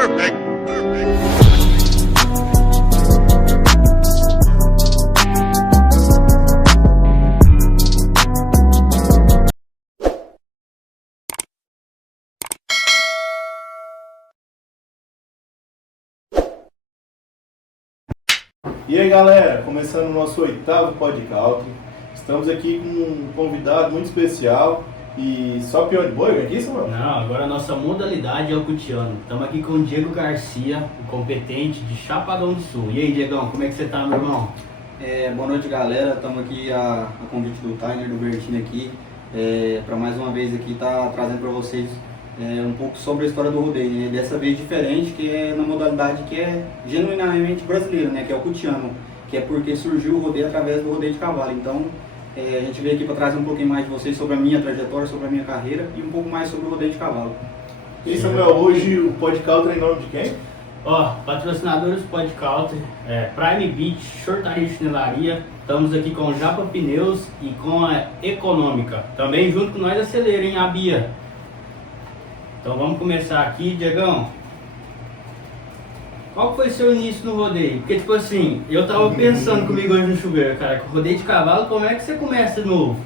E aí galera, começando o nosso 8º podcast, estamos aqui com um convidado muito especial e só peão de boi, é isso, mano? Não, agora a nossa modalidade é o cutiano. Estamos aqui com o Diego Garcia, o competente de Chapadão do Sul. E aí, Diegão, como é que você tá, meu irmão? Boa noite, galera. Estamos aqui a convite do Tyler, do Bertini aqui, para mais uma vez aqui tá trazendo para vocês um pouco sobre a história do rodeio, né? Dessa vez diferente, que é na modalidade que é genuinamente brasileira, né? Que é o cutiano, que é porque surgiu o rodeio através do rodeio de cavalo. Então, a gente veio aqui para trazer um pouquinho mais de vocês sobre a minha trajetória, sobre a minha carreira e um pouco mais sobre o rodeio de cavalo. E Samuel, hoje o podcast é em nome de quem? Ó, patrocinadores do podcast, Prime Beach, Shortaria e Chinelaria. Estamos aqui com o Japa Pneus e com a Econômica. Também junto com nós a Celeira, hein, a Bia. Então vamos começar aqui, Diegão. Qual foi o seu início no rodeio? Porque tipo assim, eu tava pensando comigo hoje no chuveiro, cara, que o rodeio de cavalo, como é que você começa novo?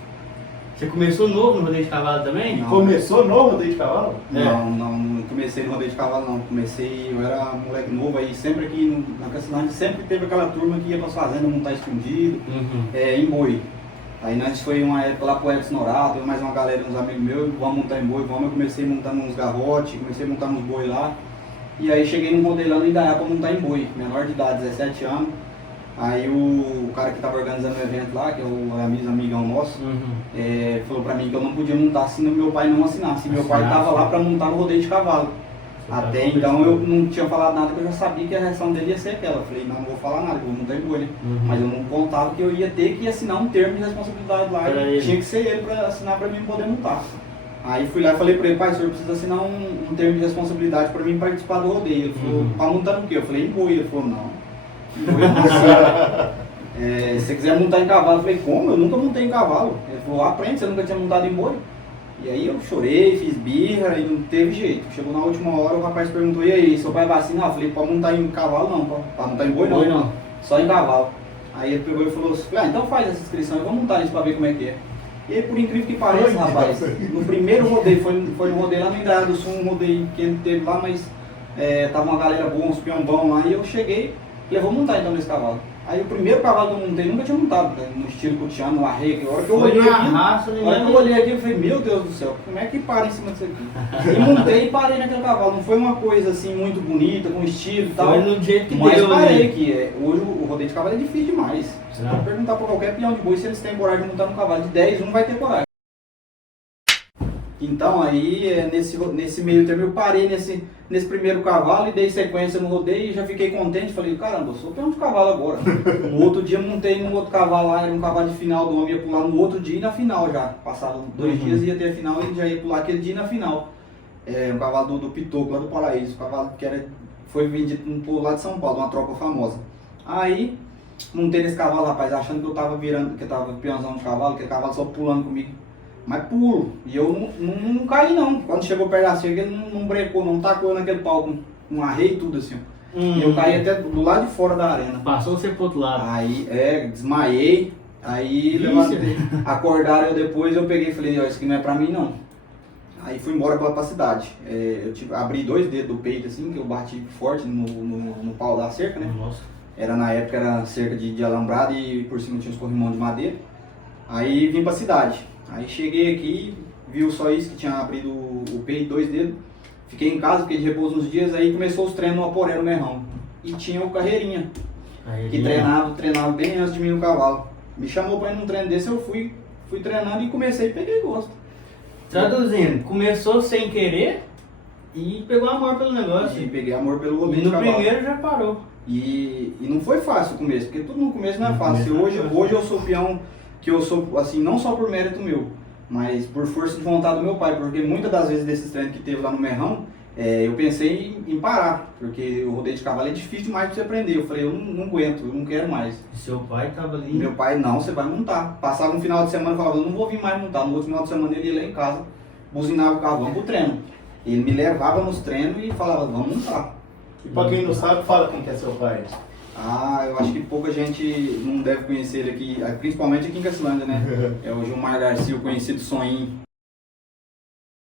Você começou novo no rodeio de cavalo também? Não. Começou no rodeio de cavalo? Não comecei no rodeio de cavalo não. Eu era moleque novo aí, sempre aqui na Castellândia, sempre teve aquela turma que ia para as fazendas montar escondido, em boi. Aí nós foi uma época lá pro Edson Norato, mais uma galera, uns amigos meus, vamos montar em boi, eu comecei montando uns garrotes, comecei a montar uns boi lá. E aí cheguei num rodeio lá no Indaiá pra montar em boi, menor de idade, 17 anos. Aí o cara que tava organizando o evento lá, que é o amigão nosso, falou pra mim que eu não podia montar se meu pai não assinasse. Meu pai tava lá pra montar no rodeio de cavalo. Até então eu não tinha falado nada, que eu já sabia que a reação dele ia ser aquela. Eu falei, não vou falar nada, eu vou montar em boi, né? Mas eu não contava que eu ia ter que assinar um termo de responsabilidade lá, e tinha que ser ele pra assinar pra mim poder montar. Aí fui lá e falei pra ele, pai, o senhor precisa assinar um termo de responsabilidade pra mim participar do rodeio. Ele falou, pra montar no quê? Eu falei, em boi. Ele falou, não, em boi não sei. Se você quiser montar em cavalo, eu falei, como? Eu nunca montei em cavalo. Ele falou, aprende, você nunca tinha montado em boi. E aí eu chorei, fiz birra e não teve jeito. Chegou na última hora, o rapaz perguntou, e aí, seu pai vai assinar? Eu falei, pode montar em cavalo não, pode montar em boi não, só em cavalo. Aí ele pegou e falou assim, então faz essa inscrição, eu vou montar isso pra ver como é que é. E aí, por incrível que pareça, rapaz, no primeiro rodeio, foi no rodeio lá no Indaiá do Sul, um rodeio que ele teve lá, mas tava uma galera boa, uns peão bom lá, e eu cheguei e falei, vou montar então nesse cavalo. Aí o primeiro cavalo que eu montei, nunca tinha montado, né, no estilo cutiano, no arreio, a hora que eu olhei aqui, eu falei, meu Deus do céu, como é que para em cima disso aqui? E montei e parei naquele cavalo, não foi uma coisa assim muito bonita, com estilo e tal. Foi no jeito que mas deu, parei né? aqui, hoje o rodeio de cavalo é difícil demais. Você pode perguntar pra qualquer peão de boi se eles têm coragem de montar no cavalo de 10, um vai ter coragem. Então aí, nesse meio termo, eu parei nesse primeiro cavalo e dei sequência no rodeio e já fiquei contente. Falei, caramba, eu sou peão de cavalo agora. No outro dia montei num outro cavalo lá, era um cavalo de final do homem, ia pular no outro dia e na final já. Passaram 2 dias e ia ter a final e já ia pular aquele dia e na final. Um cavalo do Pitoco, lá do Paraíso, um cavalo que foi vendido por lá de São Paulo, uma tropa famosa. Aí, montei nesse cavalo, rapaz, achando que eu tava virando, que eu tava peãozão de cavalo, que o cavalo só pulando comigo. Mas pulo, e eu não caí não. Quando chegou perto da cerca, ele não brecou, não tacou naquele pau com arreio e tudo assim. E eu caí até do lado de fora da arena. Passou você pro outro lado. Aí, desmaiei, aí levantei, acordaram eu depois, eu peguei e falei, ó, isso aqui não é pra mim não. Aí fui embora pra cidade. Eu abri 2 dedos do peito assim, que eu bati forte no pau da cerca, né? Nossa. Na época era cerca de alambrado e por cima tinha uns corrimão de madeira. Aí vim pra cidade. Aí cheguei aqui, viu só isso, que tinha abrido o peito, 2 dedos. Fiquei em casa, fiquei de repouso uns dias, aí começou os treinos no Aporé, no Merrão. E tinha o Carreirinha, que treinava bem antes de mim no cavalo. Me chamou pra ir num treino desse, eu fui treinando e comecei e peguei gosto. Traduzindo, começou sem querer e pegou amor pelo negócio. E peguei amor pelo rodeio E de no cavalo. primeiro já parou. E não foi fácil o começo, porque tudo no começo não é No fácil. começo não é Hoje eu sou peão, que eu sou, assim, não só por mérito meu, mas por força de vontade do meu pai, porque muitas das vezes desses treinos que teve lá no Merrão, eu pensei em parar, porque o rodeio de cavalo é difícil demais pra você aprender. Eu falei, eu não aguento, eu não quero mais. E seu pai tava ali. Meu pai, não, você vai montar. Passava um final de semana e falava, eu não vou vir mais montar. No outro final de semana ele ia lá em casa, buzinava o carro, vamos pro treino. Ele me levava nos treinos e falava, vamos montar. E pra quem não sabe, fala quem que é seu pai. Ah, eu acho que pouca gente não deve conhecer ele aqui, principalmente aqui em Cacilândia, né? É o Gilmar Garcia, o conhecido Soninho.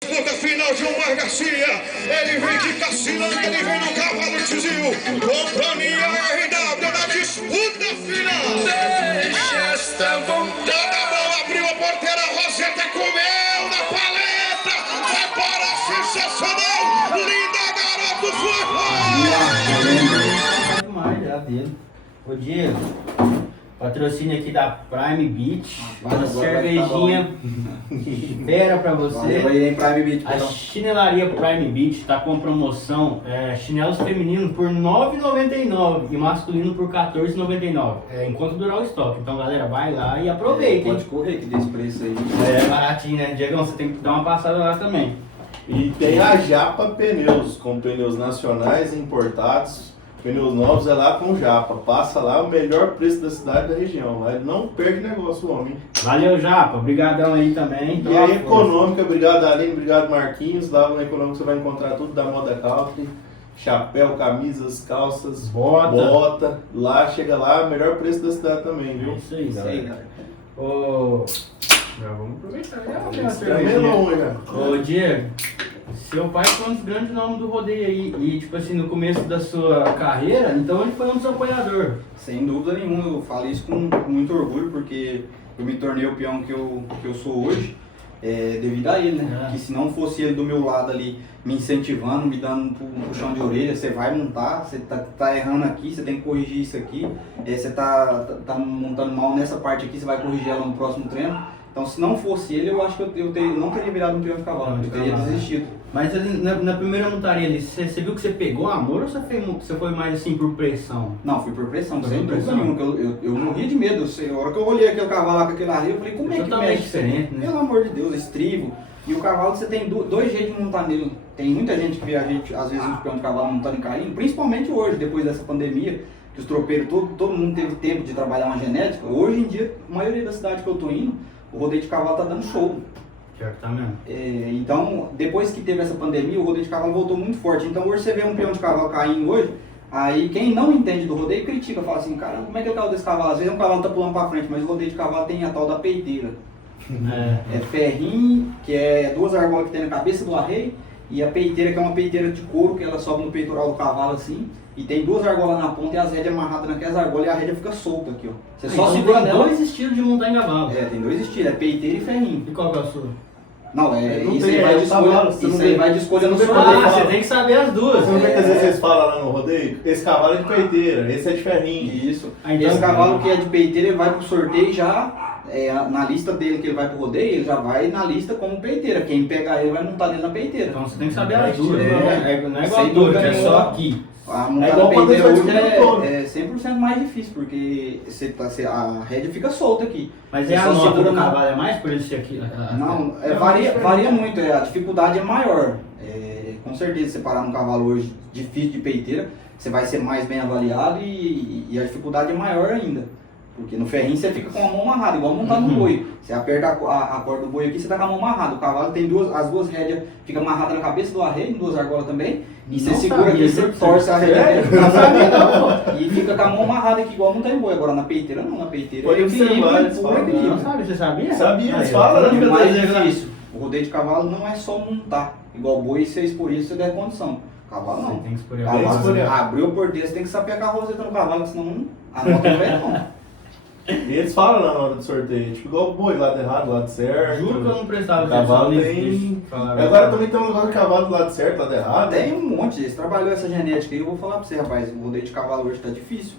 Disputa final, Gilmar Garcia, ele vem de Cacilândia, ele vem no cavalo Tizil, companhia RW na disputa final. Deixa esta vontade. A bola abriu a porteira, Roseta comeu na paleta, vai para a sensacional, linda garoto, foi! Demais já dele. Ô Diego, patrocínio aqui da Prime Beach, uma cervejinha fera pra você. Vai em Prime Beach, A chinelaria Prime Beach tá com promoção, chinelos femininos por R$ 9,99 e masculino por R$ 14,99. Enquanto durar o estoque. Então galera, vai lá e aproveita, hein? Pode correr que desse preço aí. É baratinho, né? Diegão, você tem que dar uma passada lá também. E tem a Japa Pneus, com pneus nacionais e importados. Pneus novos é lá com o Japa. Passa lá o melhor preço da cidade e da região. Lá ele não perde negócio, o homem. Valeu, Japa. Obrigadão aí também. E aí, Econômica, obrigado Aline, obrigado Marquinhos. Lá na Econômica você vai encontrar tudo da moda country. Chapéu, camisas, calças, bota. Lá, chega lá, melhor preço da cidade também, viu? É isso aí, galera. Já vamos aproveitar. Ô, Diego, seu pai foi um dos grandes nomes do rodeio aí. E, tipo assim, no começo da sua carreira, então ele foi um dos apoiadores. Sem dúvida nenhuma, eu falo isso com muito orgulho, porque eu me tornei o peão que eu sou hoje, devido a ele, né? Que se não fosse ele do meu lado ali, me incentivando, me dando um puxão de orelha, você vai montar, você tá errando aqui, você tem que corrigir isso aqui, você tá montando mal nessa parte aqui, você vai corrigir ela no próximo treino. Então, se não fosse ele, eu acho que eu não teria virado um peão de cavalo, eu teria desistido. Mas ali, na primeira montaria ali, você viu que você pegou amor ou você foi mais assim por pressão? Não, fui por pressão, sem dúvida nenhuma, eu morria de medo. A hora que eu olhei aquele cavalo lá com aquele arreio, eu falei, como é que mexe? Diferente, né? Pelo amor de Deus, estribo. E o cavalo, você tem dois jeitos de montar nele. Tem muita gente que vê a gente, às vezes, um peão de cavalo montando em carrinho, principalmente hoje, depois dessa pandemia, que os tropeiros, todo mundo teve tempo de trabalhar uma genética. Hoje em dia, a maioria da cidade que eu tô indo, o rodeio de cavalo tá dando show. Pior que tá mesmo. Então, depois que teve essa pandemia, o rodeio de cavalo voltou muito forte. Então, hoje você vê um peão de cavalo caindo hoje, aí quem não entende do rodeio critica, fala assim, cara, como é que é o cavalo desse cavalo? Às vezes um cavalo tá pulando pra frente, mas o rodeio de cavalo tem a tal da peiteira. É ferrinho, que é duas argolas que tem na cabeça do arreio, e a peiteira, que é uma peiteira de couro, que ela sobe no peitoral do cavalo assim, e tem duas argolas na ponta e as rédeas amarradas naquelas argolas e a rédea fica solta aqui, ó. Você só então segura tem nela. dois estilos de montar em cavalo. Tem dois estilos, é peiteira e ferrinho. E qual que é o seu? Não, não isso tem, aí vai de escolha. Isso aí vai de escolha no seu rodeio. Você tem que saber as duas. Você não vê que às vezes vocês falam lá no rodeio? Esse cavalo é de peiteira, esse é de ferrinho. Isso. Então, Esse cavalo que é de peiteira, ele vai pro sorteio já. Na lista dele que ele vai pro rodeio, ele já vai na lista como peiteira. Quem pegar ele vai montar dele na peiteira. Então você tem que saber as duas. Não é igual Sem a dor, que é dúvida só nenhuma. aqui. A montar igual na quando peiteira ele hoje vai todo. é 100% mais difícil, porque a rédea fica solta aqui. Mas Você a só nota segura do na- cavalo é mais por ele ser aqui? Não, varia muito, a dificuldade é maior. Com certeza, você parar um cavalo hoje difícil de peiteira, você vai ser mais bem avaliado e a dificuldade é maior ainda. Porque no ferrinho você fica com a mão amarrada, igual montar no boi. Você aperta a corda do boi aqui, você tá com a mão amarrada. O cavalo tem as duas rédeas, fica amarrada na cabeça do arreio, duas argolas também. E você Não segura sabia, aqui, você não torce a rédea Sério? dentro. Não sabia não, pô. E fica com a mão amarrada aqui, igual montar em boi. Agora na peiteira não, na peiteira Pode observar, eles puro falam, equilíbrio. Não sabe, você sabia? Sabia, eles Aí, falam, ó. né? O mais difícil, o rodeio de cavalo não é só montar. Igual boi, você expor isso, você der condição. Cavalo não. Você tem que escolher Tem que a escolher. base. Abriu o porteiro, você tem que saber a roseta no cavalo, senão a nota não vai não. E eles falam lá na hora do sorteio, tipo igual o boi, lado errado, lado certo. Juro que eu não prestava O cavalo atenção tem. nisso. Falar a Agora verdade. também tem um negócio de cavalo do lado certo, lado errado. Tem um monte, eles trabalhou essa genética aí, eu vou falar pra você, rapaz, o rodeio de cavalo hoje tá difícil.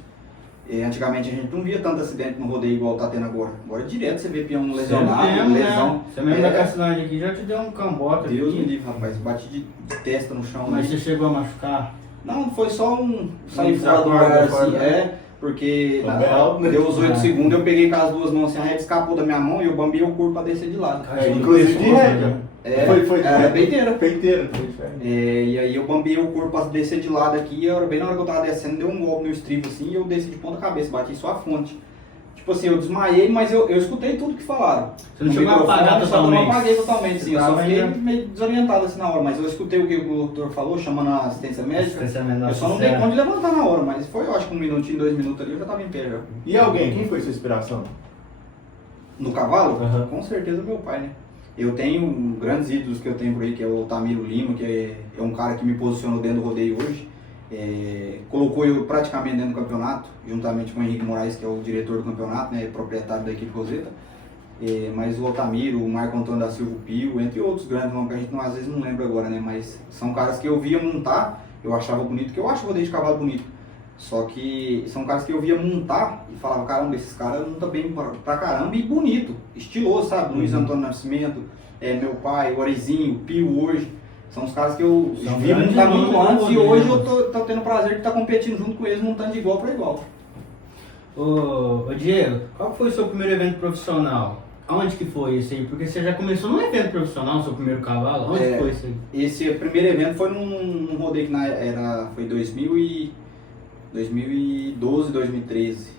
Antigamente a gente não via tanto acidente no rodeio igual tá tendo agora. Agora direto você vê peão lesionado, mesmo, lesão. né? Você mesmo da Cassinagem aqui já te deu um cambota. Deus me aqui. livre, rapaz, bati de testa no chão. Mas você chegou a machucar? Não, foi só sair Um fora do desacordo, ar, fora, assim, né? porque Foi bem alto, né? deu os 8 É. segundos, eu peguei com as duas mãos assim, a rede escapou da minha mão e eu bambiei o corpo pra descer de lado. Inclusive de rédea. Foi era peiteira. Peiteira, foi de ferro. E aí eu bambiei o corpo pra descer de lado aqui, bem na hora que eu tava descendo, deu um golpe no estribo assim e eu desci de ponta cabeça, bati só a fonte. tipo assim, eu desmaiei, mas eu escutei tudo que falaram. Você não chegou a apagar Eu totalmente? não apaguei totalmente, sim. Eu só Tava fiquei ainda- meio desorientado assim na hora, mas eu escutei o que o doutor falou, chamando a assistência médica. Eu só não dei conta de levantar na hora, mas foi, eu acho que 1 minutinho, 2 minutos ali, eu já tava em pé já. E alguém, quem foi sua inspiração? No cavalo? Aham. Com certeza meu pai, né? Eu tenho grandes ídolos que eu tenho por aí, que é o Otamiro Lima, que é um cara que me posicionou dentro do rodeio hoje. Colocou eu praticamente dentro do campeonato, juntamente com o Henrique Moraes, que é o diretor do campeonato, né, proprietário da equipe Roseta. Mas o Otamiro, o Marco Antônio da Silva Pio, entre outros grandes nomes que a gente às vezes não lembra agora, né? Mas são caras que eu via montar, eu achava bonito, que eu acho o rodeio de cavalo bonito. Só que são caras que eu via montar e falava, caramba, esses caras montam bem pra caramba e bonito, estiloso, sabe? Luiz Antônio Nascimento, meu pai, o Orizinho, o Pio hoje. São os caras que eu São vi grandes montar muito nomes do antes e rodeio. hoje eu tô tendo o prazer de estar competindo junto com eles, montando de igual para igual. Ô Diego, qual foi o seu primeiro evento profissional? Aonde que foi isso aí? Porque você já começou num evento profissional, seu primeiro cavalo. Onde foi isso aí? Esse primeiro evento foi num rodeio que foi 2012, 2013.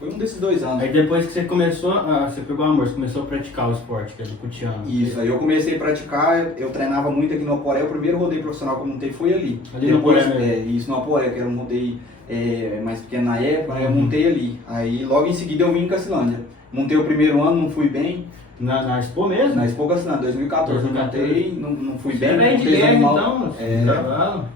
Foi um desses 2 anos. Aí depois que você começou, você pegou amor, você começou a praticar o esporte, que é do cutiano. Isso, aí eu comecei a praticar, eu treinava muito aqui no Aporé, o primeiro rodeio profissional que eu montei foi ali. Ali no Depois, Aporé, né? Isso, no Aporé, que era um rodeio mais pequeno na época, né, eu montei ali. Aí logo em seguida eu vim em Cacilândia. Montei o primeiro ano, não fui bem. Na Expo mesmo? Na Expo Cacilândia, 2014, eu montei, não fui Você bem. é velho de montei os guerra animal- então, cavalo.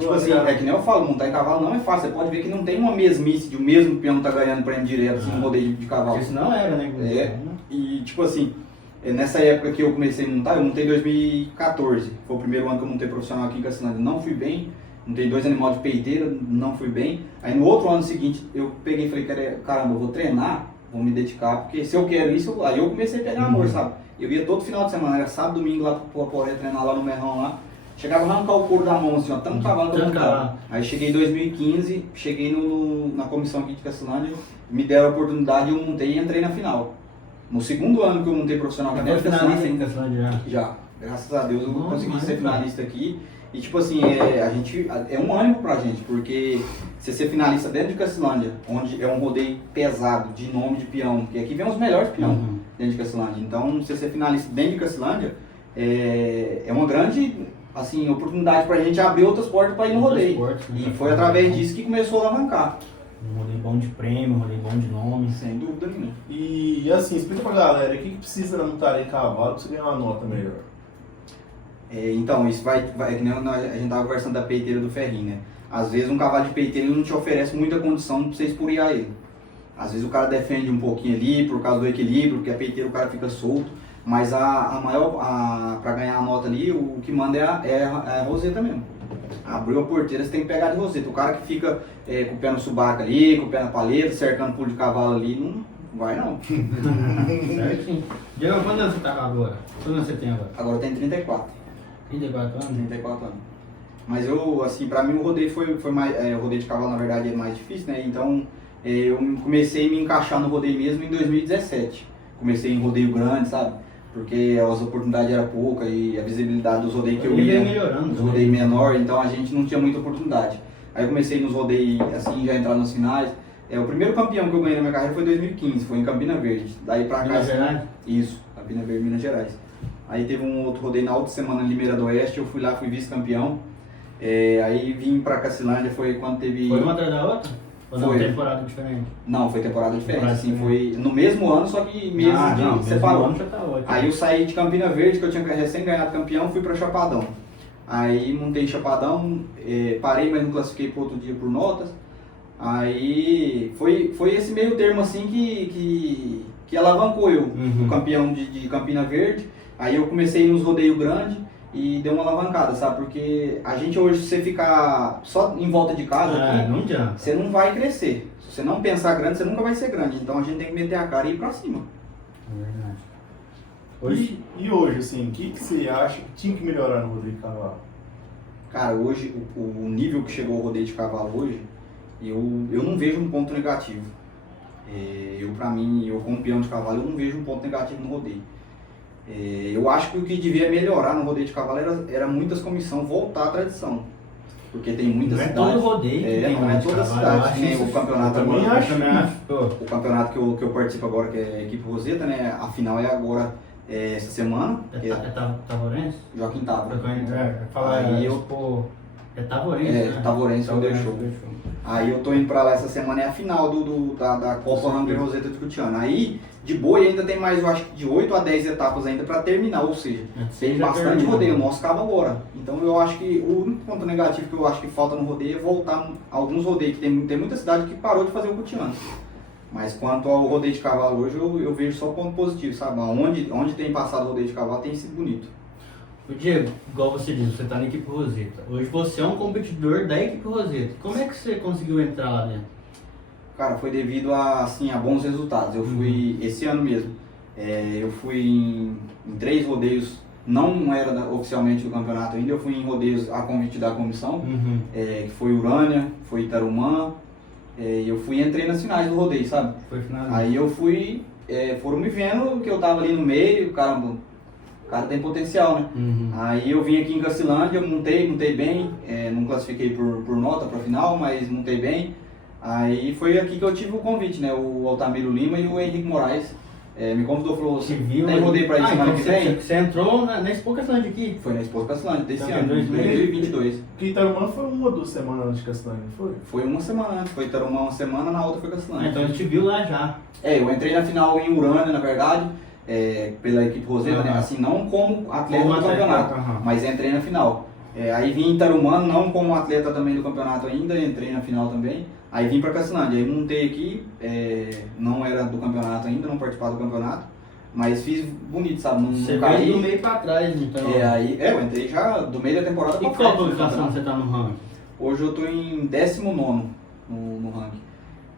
Tipo assim, é que nem eu falo, montar em cavalo não é fácil. Você pode ver que não tem uma mesmice de o mesmo peão tá ganhando prêmio direto assim, no rodeio de cavalo. Porque senão era, né? E tipo assim, nessa época que eu comecei a montar, eu montei em 2014. Foi o primeiro ano que eu montei profissional aqui em Cacilândia. Não fui bem. Montei 2 animais de peiteira, não fui bem. Aí no outro ano seguinte, eu peguei e falei, caramba, eu vou treinar, vou me dedicar, porque se eu quero isso, aí eu comecei a pegar amor, sabe? Eu ia todo final de semana, era sábado, domingo lá pro Aporé, treinar lá no Merrão lá. Chegava a arrancar o couro da mão, assim, ó, tanto cavalo que eu montava. Aí cheguei em 2015, cheguei na comissão aqui de Cacilândia, me deram a oportunidade, eu montei e entrei na final. No segundo ano que eu montei profissional aqui Foi dentro de finalista em Cacilândia, Cacilândia já. já, graças a Deus eu Nossa, consegui ser cara. finalista aqui. E tipo assim, é um ânimo pra gente, porque você ser finalista dentro de Cacilândia, onde é um rodeio pesado, de nome de peão, porque aqui vem os melhores peão dentro de Cacilândia. Então, você ser finalista dentro de Cacilândia é uma grande assim, oportunidade pra gente abrir outras portas pra ir no rodeio. Esportes, né? E foi através disso que começou a alavancar. Um rodeio bom de prêmio, um rodeio bom de nome. Sem dúvida nenhuma. E assim, explica pra galera, o que precisa na montaria em cavalo pra você ganhar uma nota melhor? Então, isso vai que nem a gente tava conversando da peiteira do ferrinho, né? Às vezes um cavalo de peiteira ele não te oferece muita condição pra você espuriar ele. Às vezes o cara defende um pouquinho ali por causa do equilíbrio, porque a peiteira o cara fica solto. Mas pra ganhar a nota ali, o que manda é a roseta mesmo. Abriu a porteira, você tem que pegar de roseta. O cara que fica com o pé no subaco ali, com o pé na paleta, cercando pulo de cavalo ali, não vai não. Certinho. Diego, quantos anos você tá agora? Quantos anos você tem agora? Agora eu tenho 34. 34 anos? 34 anos. Mas eu, assim, pra mim o rodeio foi mais. O rodeio de cavalo na verdade é mais difícil, né? Então eu comecei a me encaixar no rodeio mesmo em 2017. Comecei em rodeio grande, sabe? Porque as oportunidades eram poucas e a visibilidade dos rodeios que eu Ele ia, veio melhorando, os né? rodeios menor, então a gente não tinha muita oportunidade. Aí eu comecei nos rodeios, assim, já entrar nos finais. O primeiro campeão que eu ganhei na minha carreira foi em 2015, foi em Campina Verde. Daí pra cá. Minas Gerais? Isso, Campina Verde, Minas Gerais. Aí teve um outro rodeio na outra semana em Limeira do Oeste, eu fui lá, fui vice-campeão. Aí vim pra Cacilândia, foi quando teve... Foi uma atrás da outra? Ou não, Foi. temporada diferente? Não, foi temporada diferente, Temporada assim, diferente. foi no mesmo ano, só que meses separou. Mesmo ano já tá ótimo. Aí eu saí de Campina Verde, que eu tinha recém ganhado campeão, fui pra Chapadão. Aí montei em Chapadão, parei, mas não classifiquei pro outro dia por notas. Aí foi esse meio termo assim que alavancou eu, o campeão de Campina Verde. Aí eu comecei nos rodeios grandes e deu uma alavancada, sabe? Porque a gente hoje, se você ficar só em volta de casa aqui, não adianta. você não vai crescer. Se você não pensar grande, você nunca vai ser grande. Então a gente tem que meter a cara e ir pra cima. É verdade. Hoje, E hoje, assim, o que você acha que tinha que melhorar no rodeio de cavalo? Cara, hoje, o nível que chegou o rodeio de cavalo hoje, eu não vejo um ponto negativo. Pra mim, eu como peão de cavalo, eu não vejo um ponto negativo no rodeio. Eu acho que o que devia melhorar no rodeio de cavalo era muitas comissões voltar à tradição. porque tem muitas Não é cidades. todo rodeio que tem não é muito toda cavalo, cidade, eu que acho nem isso- o campeonato eu também agora. acho. Eu também acho, pô. O campeonato que eu participo agora, que é a equipe Roseta, né? A final é agora, essa semana, que é Tavorense? Joaquim Távora. Aí eu- É Tavorense, É, né? Tavorense eu deixou. Aí eu tô indo pra lá essa semana, é a final da Copa Wrangler Roseta de Cutiana. Aí, de boi ainda tem mais, eu acho que de 8 a 10 etapas ainda pra terminar, ou seja, tem bastante rodeio, o nosso acaba agora. Então eu acho que o único ponto negativo que eu acho que falta no rodeio é voltar alguns rodeios, que tem muita cidade que parou de fazer o Cutiana. Mas quanto ao rodeio de cavalo hoje, eu vejo só ponto positivo, sabe? Onde tem passado o rodeio de cavalo tem sido bonito. O Diego, igual você disse, você tá na equipe Roseta. Hoje você é um competidor da equipe Roseta. Como é que você conseguiu entrar lá dentro? Cara, foi devido a bons resultados. Eu fui, esse ano mesmo, eu fui em 3 rodeios, não era oficialmente do campeonato ainda, eu fui em rodeios a convite da comissão, que foi Urânia, foi Itarumã, e eu fui e entrei nas finais do rodeio, sabe? Foi final. Aí eu fui, foram me vendo que eu tava ali no meio, caramba, o cara tem potencial, né? Aí eu vim aqui em Cacilândia, montei bem, não classifiquei por nota para final, mas montei bem. Aí foi aqui que eu tive o convite, né? O Altamiro Lima e o Henrique Moraes me convidou, falou, Você viu? tem rodeio pra ir semana então que vem? Você entrou na Expo Cacilândia aqui. Foi na Expo Cacilândia desse Então, ano, 2022. Que Itarumã foi 1 ou 2 semanas antes de Castanha, não foi? Foi uma semana antes, foi Itarumã uma semana, na outra foi Cacilândia. Então ele te viu lá já. Eu entrei na final em Urânia, na verdade, pela equipe Roseta, né? Assim, não como atleta Como do atleta, campeonato, mas entrei na final. Aí vim em Itarumã, não como atleta também do campeonato ainda, entrei na final também. Aí vim pra Cacilândia, aí montei aqui, não era do campeonato ainda, não participava do campeonato, mas fiz bonito, sabe? Não Você caí. veio do meio pra trás, então. Eu entrei já do meio da temporada E pra qual frente no colocação campeonato. você tá no ranking? Hoje eu tô em 19º no ranking.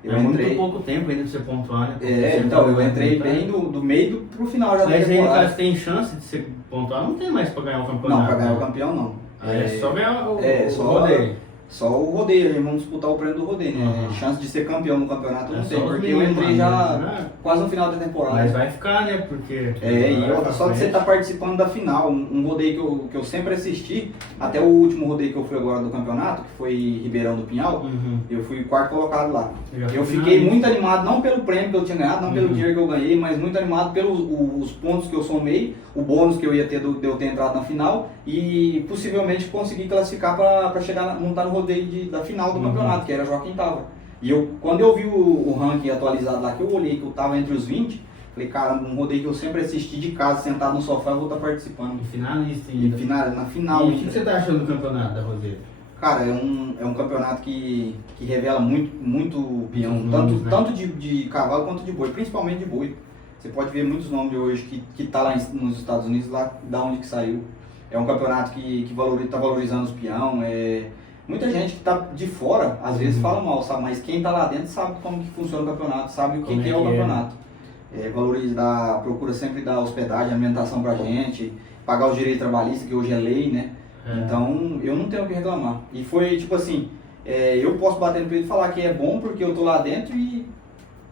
Eu É entrei. muito pouco tempo ainda de você pontuar, né? Então, eu entrei bem do meio pro final já da Mas aí, no temporada. caso, tem chance de você pontuar? Não tem mais pra ganhar o campeonato. Não, pra ganhar o né? campeão não. Aí é só ganhar o só rodeio. Só o rodeio, aí vamos disputar o prêmio do rodeio, né? Uhum. Chance de ser campeão no campeonato É não só tem, os porque eu meninos, entrei já né? quase no final da temporada. Mas vai ficar, né? Porque. E outra, só de você estar participando da final, um rodeio que eu sempre assisti, até o último rodeio que eu fui agora do campeonato, que foi Ribeirão do Pinhal, eu fui 4º colocado lá. Eu fiquei muito animado, não pelo prêmio que eu tinha ganhado, não pelo dinheiro que eu ganhei, mas muito animado pelos pontos que eu somei, o bônus que eu ia ter de eu ter entrado na final e possivelmente conseguir classificar para chegar montar no rodeio da final do campeonato, que era Joaquim Távora. E quando eu vi o ranking atualizado lá, que eu olhei que eu tava entre os 20, falei, caramba, um rodeio que eu sempre assisti de casa, sentado no sofá, eu vou estar participando. E finalista E ainda. na final. E o que você tá achando do campeonato da Roseta? Cara, é um campeonato que revela muito peão, Muitos nomes, né? tanto de cavalo quanto de boi, principalmente de boi. Você pode ver muitos nomes de hoje que tá lá nos Estados Unidos, lá da onde que saiu. É um campeonato que tá valorizando os peão. Muita gente que tá de fora, às vezes fala mal, sabe? Mas quem tá lá dentro sabe como que funciona o campeonato, sabe o que é o campeonato. Procura sempre dar hospedagem, alimentação pra gente, pagar os direitos trabalhistas, que hoje é lei, né? Então, eu não tenho o que reclamar. E foi tipo assim, eu posso bater no peito e falar que é bom porque eu tô lá dentro e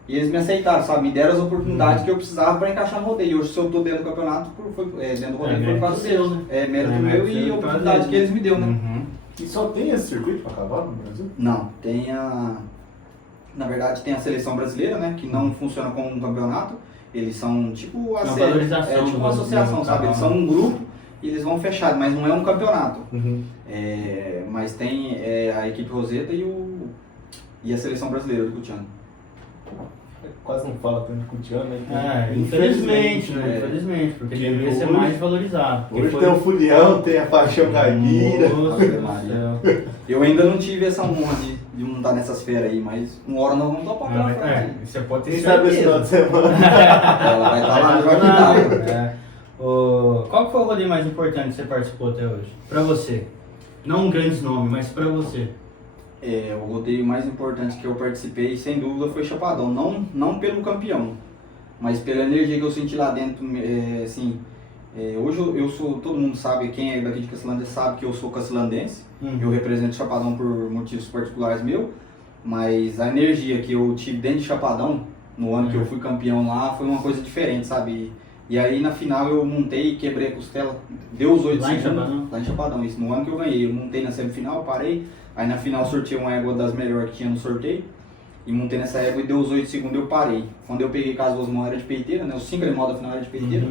eles me aceitaram, sabe? Me deram as oportunidades que eu precisava para encaixar no rodeio. Hoje, se eu tô dentro do campeonato, dentro do rodeio, foi por causa deles. Né? Mérito meu e oportunidade que eles me deu, né? E só tem esse circuito para cavalo no Brasil? Não, na verdade tem a seleção brasileira, né? Que não funciona como um campeonato. Eles são tipo valorização tipo do uma associação, do sabe? Eles cavalo. são um grupo e eles vão fechado, mas não é um campeonato. Mas tem a equipe Roseta e a seleção brasileira do Cutiano. Quase não fala tanto de Cutiano, né? Infelizmente, né? Infelizmente, porque deveria ser mais valorizado. Hoje tem o Fulião, tem a Paixão Caipira. Nossa, Maria. Eu ainda não tive essa honra de montar nessas feiras aí, mas uma hora nós vamos topar pra frente. Você pode ter Quem sabe esse final de semana? Ela vai estar lá no Joaquim Távora. Qual que foi o rodeio mais importante que você participou até hoje? Pra você. Não um grande nome, mas pra você. O rodeio mais importante que eu participei, sem dúvida, foi Chapadão. Não pelo campeão, mas pela energia que eu senti lá dentro. Hoje eu sou, todo mundo sabe, quem é daqui de Cacilândia sabe que eu sou cacilandense. Eu represento Chapadão por motivos particulares meus, mas a energia que eu tive dentro de Chapadão, no ano que eu fui campeão lá, foi uma coisa diferente, sabe? E aí na final eu montei e quebrei a costela, deu os 8 Lá em segundos. Chapadão? Lá em Chapadão, isso no ano que eu ganhei. Eu montei na semifinal, parei, aí na final sorteei uma égua das melhores que tinha no sorteio. E montei nessa égua e deu os 8 segundos eu parei. Quando eu peguei com as 2 mãos era de peiteira, né? Os 5 animais da final era de peiteira.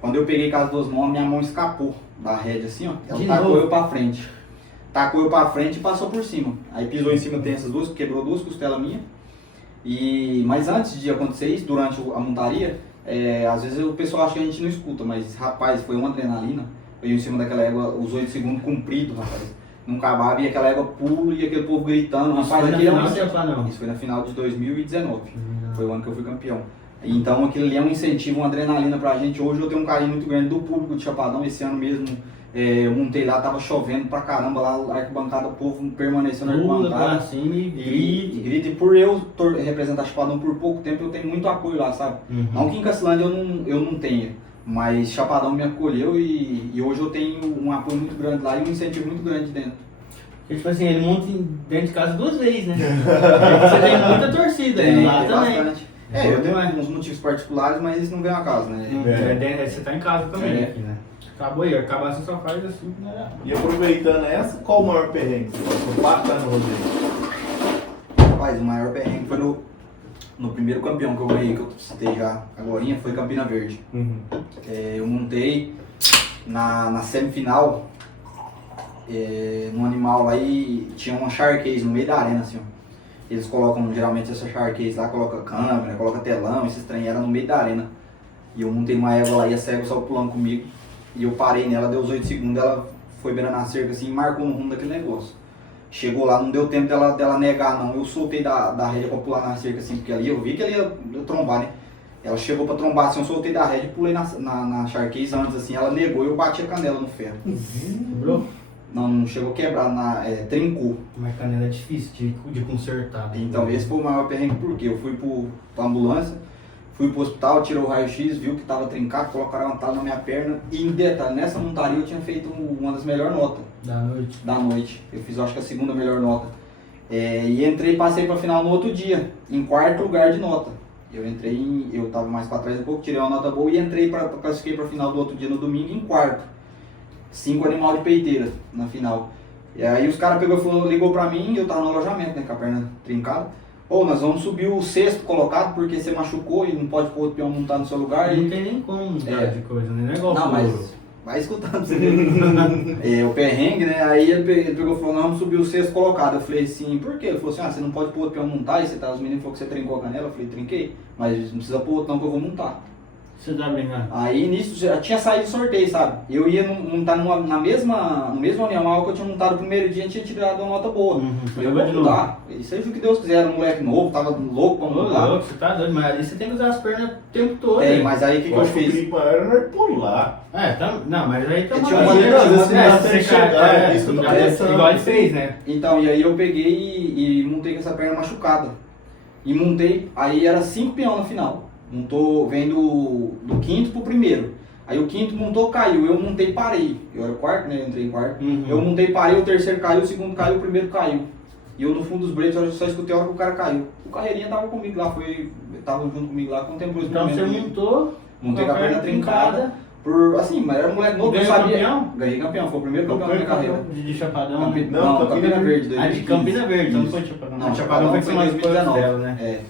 Quando eu peguei com as 2 mãos, a minha mão escapou da rédea assim, ó. Ela De tacou novo? eu pra frente. Tacou eu pra frente e passou por cima. Aí pisou em cima, tem essas duas, quebrou 2 costelas minhas. Mas antes de acontecer isso, durante a montaria, às vezes o pessoal acha que a gente não escuta, mas rapaz, foi uma adrenalina. Eu ia em cima daquela égua, os 8 segundos compridos, rapaz. Não acabava, e aquela égua pula e aquele povo gritando. Isso Rapaz, foi na aquele final de Chapadão? Isso foi na final de 2019. Foi o ano que eu fui campeão. Então aquilo ali é um incentivo, uma adrenalina pra gente. Hoje eu tenho um carinho muito grande do público de Chapadão. Esse ano mesmo eu montei lá, tava chovendo pra caramba lá, a arquibancada, o povo permaneceu na Pula pra arquibancada. cima e E grita. E por eu representar Chapadão por pouco tempo, eu tenho muito apoio lá, sabe? Não que em Cacilândia eu não tenha, mas Chapadão me acolheu e hoje eu tenho um apoio muito grande lá e um incentivo muito grande dentro. Porque, tipo assim, ele monta dentro de casa 2 vezes, né? Você tem muita torcida lá tem também. bastante. Eu tenho uns motivos particulares, mas isso não vem a caso, né? Você tá em casa também aqui, né? Acabou aí, acabar você só faz assim, né? E aproveitando essa, qual o maior perrengue? Você passou no rodeio? Rapaz, o maior perrengue foi no primeiro campeão que eu ganhei, que eu citei já agorinha, foi Campina Verde. Eu montei na semifinal num animal lá e tinha uma charquez no meio da arena, assim, ó. Eles colocam, geralmente essa charquez lá, coloca câmera, coloca telão, esses trem era no meio da arena. E eu montei uma égua lá e essa égua saiu pulando comigo. E eu parei nela, deu os 8 segundos, ela foi beirando a cerca assim e marcou no rumo daquele negócio. Chegou lá, não deu tempo dela negar não, eu soltei da rédea pra pular na cerca assim, porque ali eu vi que ela ia trombar, né? Ela chegou pra trombar assim, eu soltei da rédea e pulei na charquez antes assim, ela negou e eu bati a canela no ferro. Quebrou? Não chegou a quebrar, trincou. Mas canela é difícil de consertar. Então esse foi o maior perrengue porque eu fui pra ambulância, fui pro hospital, tirou o raio-x, viu que tava trincado, colocaram uma tala na minha perna e em detalhe, nessa montaria eu tinha feito uma das melhores notas Da noite. Eu fiz acho que a segunda melhor nota. E entrei e passei pra final no outro dia, em 4º lugar de nota. Eu tava mais pra trás um pouco, tirei uma nota boa e entrei classifiquei pra final do outro dia no domingo em 4º. 5 animal de peiteira na final. E aí os caras ligou pra mim, eu tava no alojamento, né, com a perna trincada. Nós vamos subir o 6º colocado porque você machucou e não pode pôr o peão montar no seu lugar. Não tem nem como mudar de coisa, né? Não é igual Não, mas vai escutando pra você ver. O perrengue, né? Aí ele pegou e falou, nós vamos subir o 6º colocado. Eu falei assim, por quê? Ele falou assim, você não pode pôr o peão montar, e os meninos falaram que você trincou a canela. Eu falei, trinquei, mas não precisa pôr outro não que eu vou montar. Você tá brincando? Aí nisso já tinha saído o sorteio, sabe? Eu ia montar no mesmo animal que eu tinha montado no primeiro dia, a gente tinha tirado uma nota boa. Eu vou mudar. Isso aí foi o que Deus quiser, era um moleque novo, tava louco pra mudar. Louco, você tá doido, mas ali você tem que usar as pernas o tempo todo. Mas aí o que eu fiz? O perigo maior era pular. Não, mas aí tá Tinha uma maneira, às vezes, você chegar, isso que eu tô pensando. igual ele fez, né? Então, e aí eu peguei e montei com essa perna machucada. E montei, aí era 5 peão na final. Vem do 5º pro 1º. Aí o 5º montou, caiu. Eu montei e parei. Eu era o 4º, né? Eu entrei em 4º. Eu montei e parei, o 3º caiu, o 2º caiu, o 1º caiu. E eu no fundo dos breaks, eu só escutei a hora que o cara caiu. O Carreirinha tava comigo lá, tava junto comigo lá, contemplou esse Então você montou, montei com a perna trincada. Mas era um moleque novo, eu ganhou sabia. campeão? Ganhei campeão, foi o primeiro campeão da minha carreira. De Chapadão. Não, Campina Verde. De Campina Verde, então não foi Chapadão. Não, Chapadão foi que você mais foi 2019. dela, né?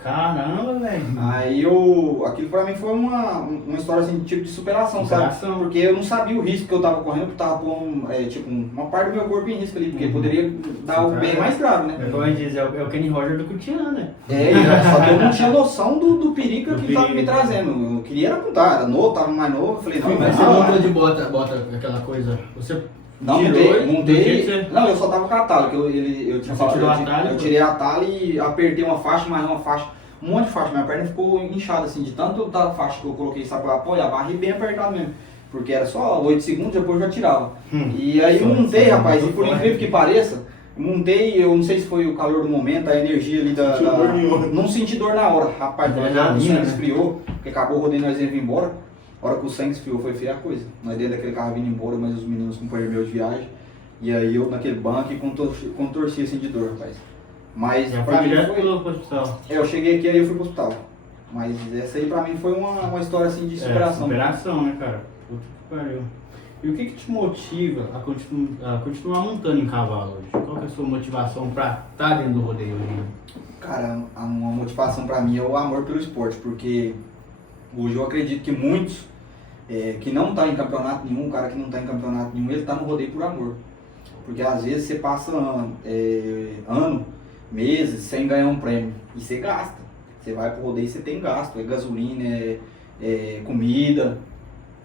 Caramba, velho. Aí aquilo pra mim foi uma história assim, tipo de superação, sabe? Porque eu não sabia o risco que eu tava correndo, porque eu tava pondo uma parte do meu corpo em risco ali, porque poderia dar o bem mais grave, né? Como a gente diz, é o Kenny Roger do Cutian, né? Só que eu não tinha noção do perigo que tava me trazendo. Eu queria apontar, era novo, tava mais novo, eu falei, não, Mas você montou de bota aquela coisa, você... Não, montei. Não, eu só tava com a tala, que eu tinha falado. Eu tirei a tala e apertei uma faixa, mais uma faixa, um monte de faixa. Minha perna ficou inchada assim, de tanto da faixa que eu coloquei, sabe, pra apoiar, barra e bem apertado mesmo. Porque era só 8 segundos, depois eu já tirava. E aí eu montei, rapaz, e por incrível que pareça, montei, eu não sei se foi o calor do momento, a energia ali não senti dor na hora, rapaz, o sangue esfriou, porque acabou o rodeio, nós íamos embora. A hora que o sangue esfriou foi feia a coisa. Nós dentro daquele carro vindo embora, mas os meninos companheiros meus de viagem. E aí eu naquele banco e contorci assim de dor, rapaz. Mas já pra foi mim direto foi... pro hospital. Eu cheguei aqui aí eu fui pro hospital. Mas essa aí pra mim foi uma história assim de superação. Superação, né, cara? Puta que pariu. E o que te motiva a continuar montando em cavalo hoje? Qual que é a sua motivação pra estar dentro do rodeio hoje? Cara, uma motivação pra mim é o amor pelo esporte, porque hoje eu acredito que muitos que não tá em campeonato nenhum, o cara que não tá em campeonato nenhum, ele tá no rodeio por amor. Porque às vezes você passa ano, meses sem ganhar um prêmio e você gasta. Você vai pro rodeio e você tem gasto, é gasolina, é comida.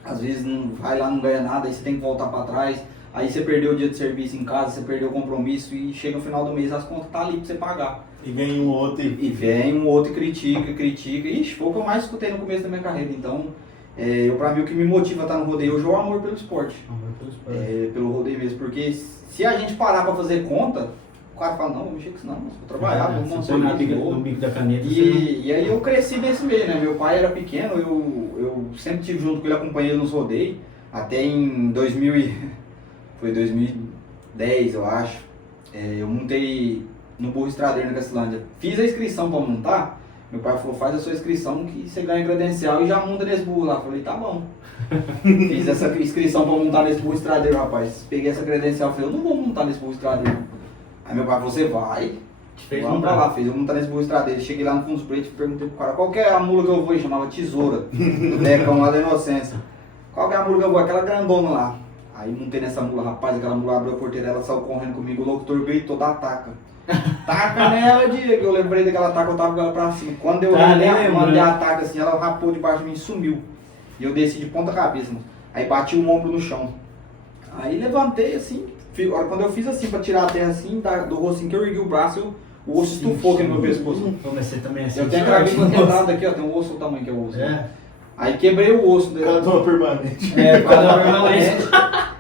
Às vezes não vai lá, não ganha nada, aí você tem que voltar para trás. Aí você perdeu o dia de serviço em casa, você perdeu o compromisso e chega no final do mês as contas tá ali pra você pagar. E vem um outro E vem um outro e critica. Ixi, foi o que eu mais escutei no começo da minha carreira. Então, pra mim o que me motiva a estar no rodeio hoje é o amor pelo esporte. Amor pelo esporte. Pelo rodeio mesmo, porque se a gente parar pra fazer conta, o cara fala, não, vou mexer com isso não, vou trabalhar, vou montar Você no bico da caneta. E aí eu cresci nesse meio, né? Meu pai era pequeno, eu sempre estive junto com ele, acompanhei ele nos rodeios, até em 2010, eu acho. Eu montei no Burro Estradeiro na Cacilândia. Fiz a inscrição pra montar, meu pai falou, faz a sua inscrição que você ganha credencial e já monta nesse burro lá. Falei, tá bom. Fiz essa inscrição pra montar nesse Burro Estradeiro, rapaz. Peguei essa credencial e falei, eu não vou montar nesse Burro Estradeiro. Aí meu pai falou, você vai. Vamos pra lá, fez eu montar nesse Burro Estradeiro. Cheguei lá no Fundos Pretos e perguntei pro cara, qual que é a mula que eu vou? Ele chamava Tesoura, do Decão lá da Inocência. Qual que é a mula que eu vou? Aquela grandona lá. Aí montei nessa mula, rapaz, aquela mula abriu a porteira, ela saiu correndo comigo, o locutor gritou, dá taca. Taca nela, Diego. Eu lembrei daquela taca, eu tava com ela pra cima. Quando eu mandei a taca assim, ela rapou debaixo de mim e sumiu. E eu desci de ponta cabeça, mano. Aí bati o ombro no chão. Aí levantei assim, quando eu fiz assim pra tirar a terra assim, do rosto assim que eu ergui o braço, o osso estufou aqui no meu pescoço. Comecei também assim. Eu tenho a clavícula quebrada aqui, ó, tem um osso do tamanho que é o osso. Aí quebrei o osso dele. Cadoma permanente. Cadoma permanente.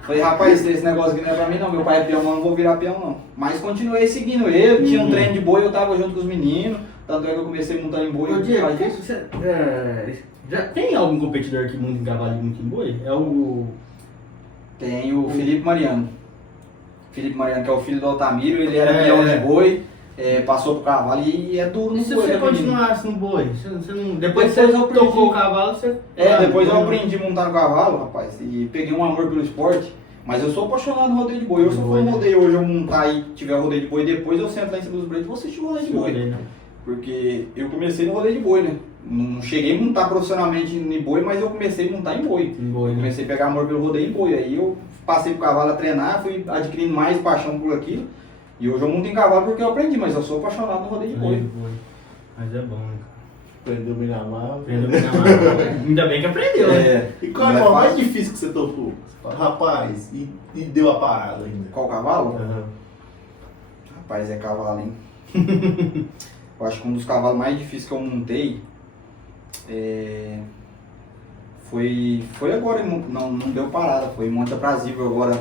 Falei, rapaz, esse negócio aqui não é pra mim não, meu pai é peão, não vou virar peão não. Mas continuei seguindo ele, tinha um treino de boi, eu tava junto com os meninos, tanto é que eu comecei montando em boi. Ô, Diego, já tem algum competidor que monta em cavalo e monta em boi? Tem o Felipe Mariano. Felipe Mariano, que é o filho do Altamiro, ele era peão de boi, passou pro cavalo e é duro no e se boi. você continuasse no boi? Depois você tocou o cavalo, você... depois eu aprendi a montar no cavalo, rapaz, e peguei um amor pelo esporte. Mas eu sou apaixonado no rodeio de boi. Eu se for no rodeio hoje, eu montar e tiver rodeio de boi, depois eu sento lá em cima dos breiros e vou assistir o rodeio de boi. Porque eu comecei no rodeio de boi, né? Não cheguei a montar profissionalmente em boi, mas eu comecei a montar em boi. Comecei a pegar amor pelo rodeio em boi. Aí eu passei pro cavalo a treinar, fui adquirindo mais paixão por aquilo. E hoje eu monto em cavalo porque eu aprendi, mas eu sou apaixonado no rodeio de boi. Mas é bom, né? Aprendeu a me amar. Ainda bem que aprendeu, né? E qual é o mais difícil que você tocou? Rapaz, e deu a parada ainda. Qual cavalo? Uhum. Rapaz, é cavalo, hein? Eu acho que um dos cavalos mais difíceis que eu montei foi agora, não deu parada, foi em Monte Aprazível agora.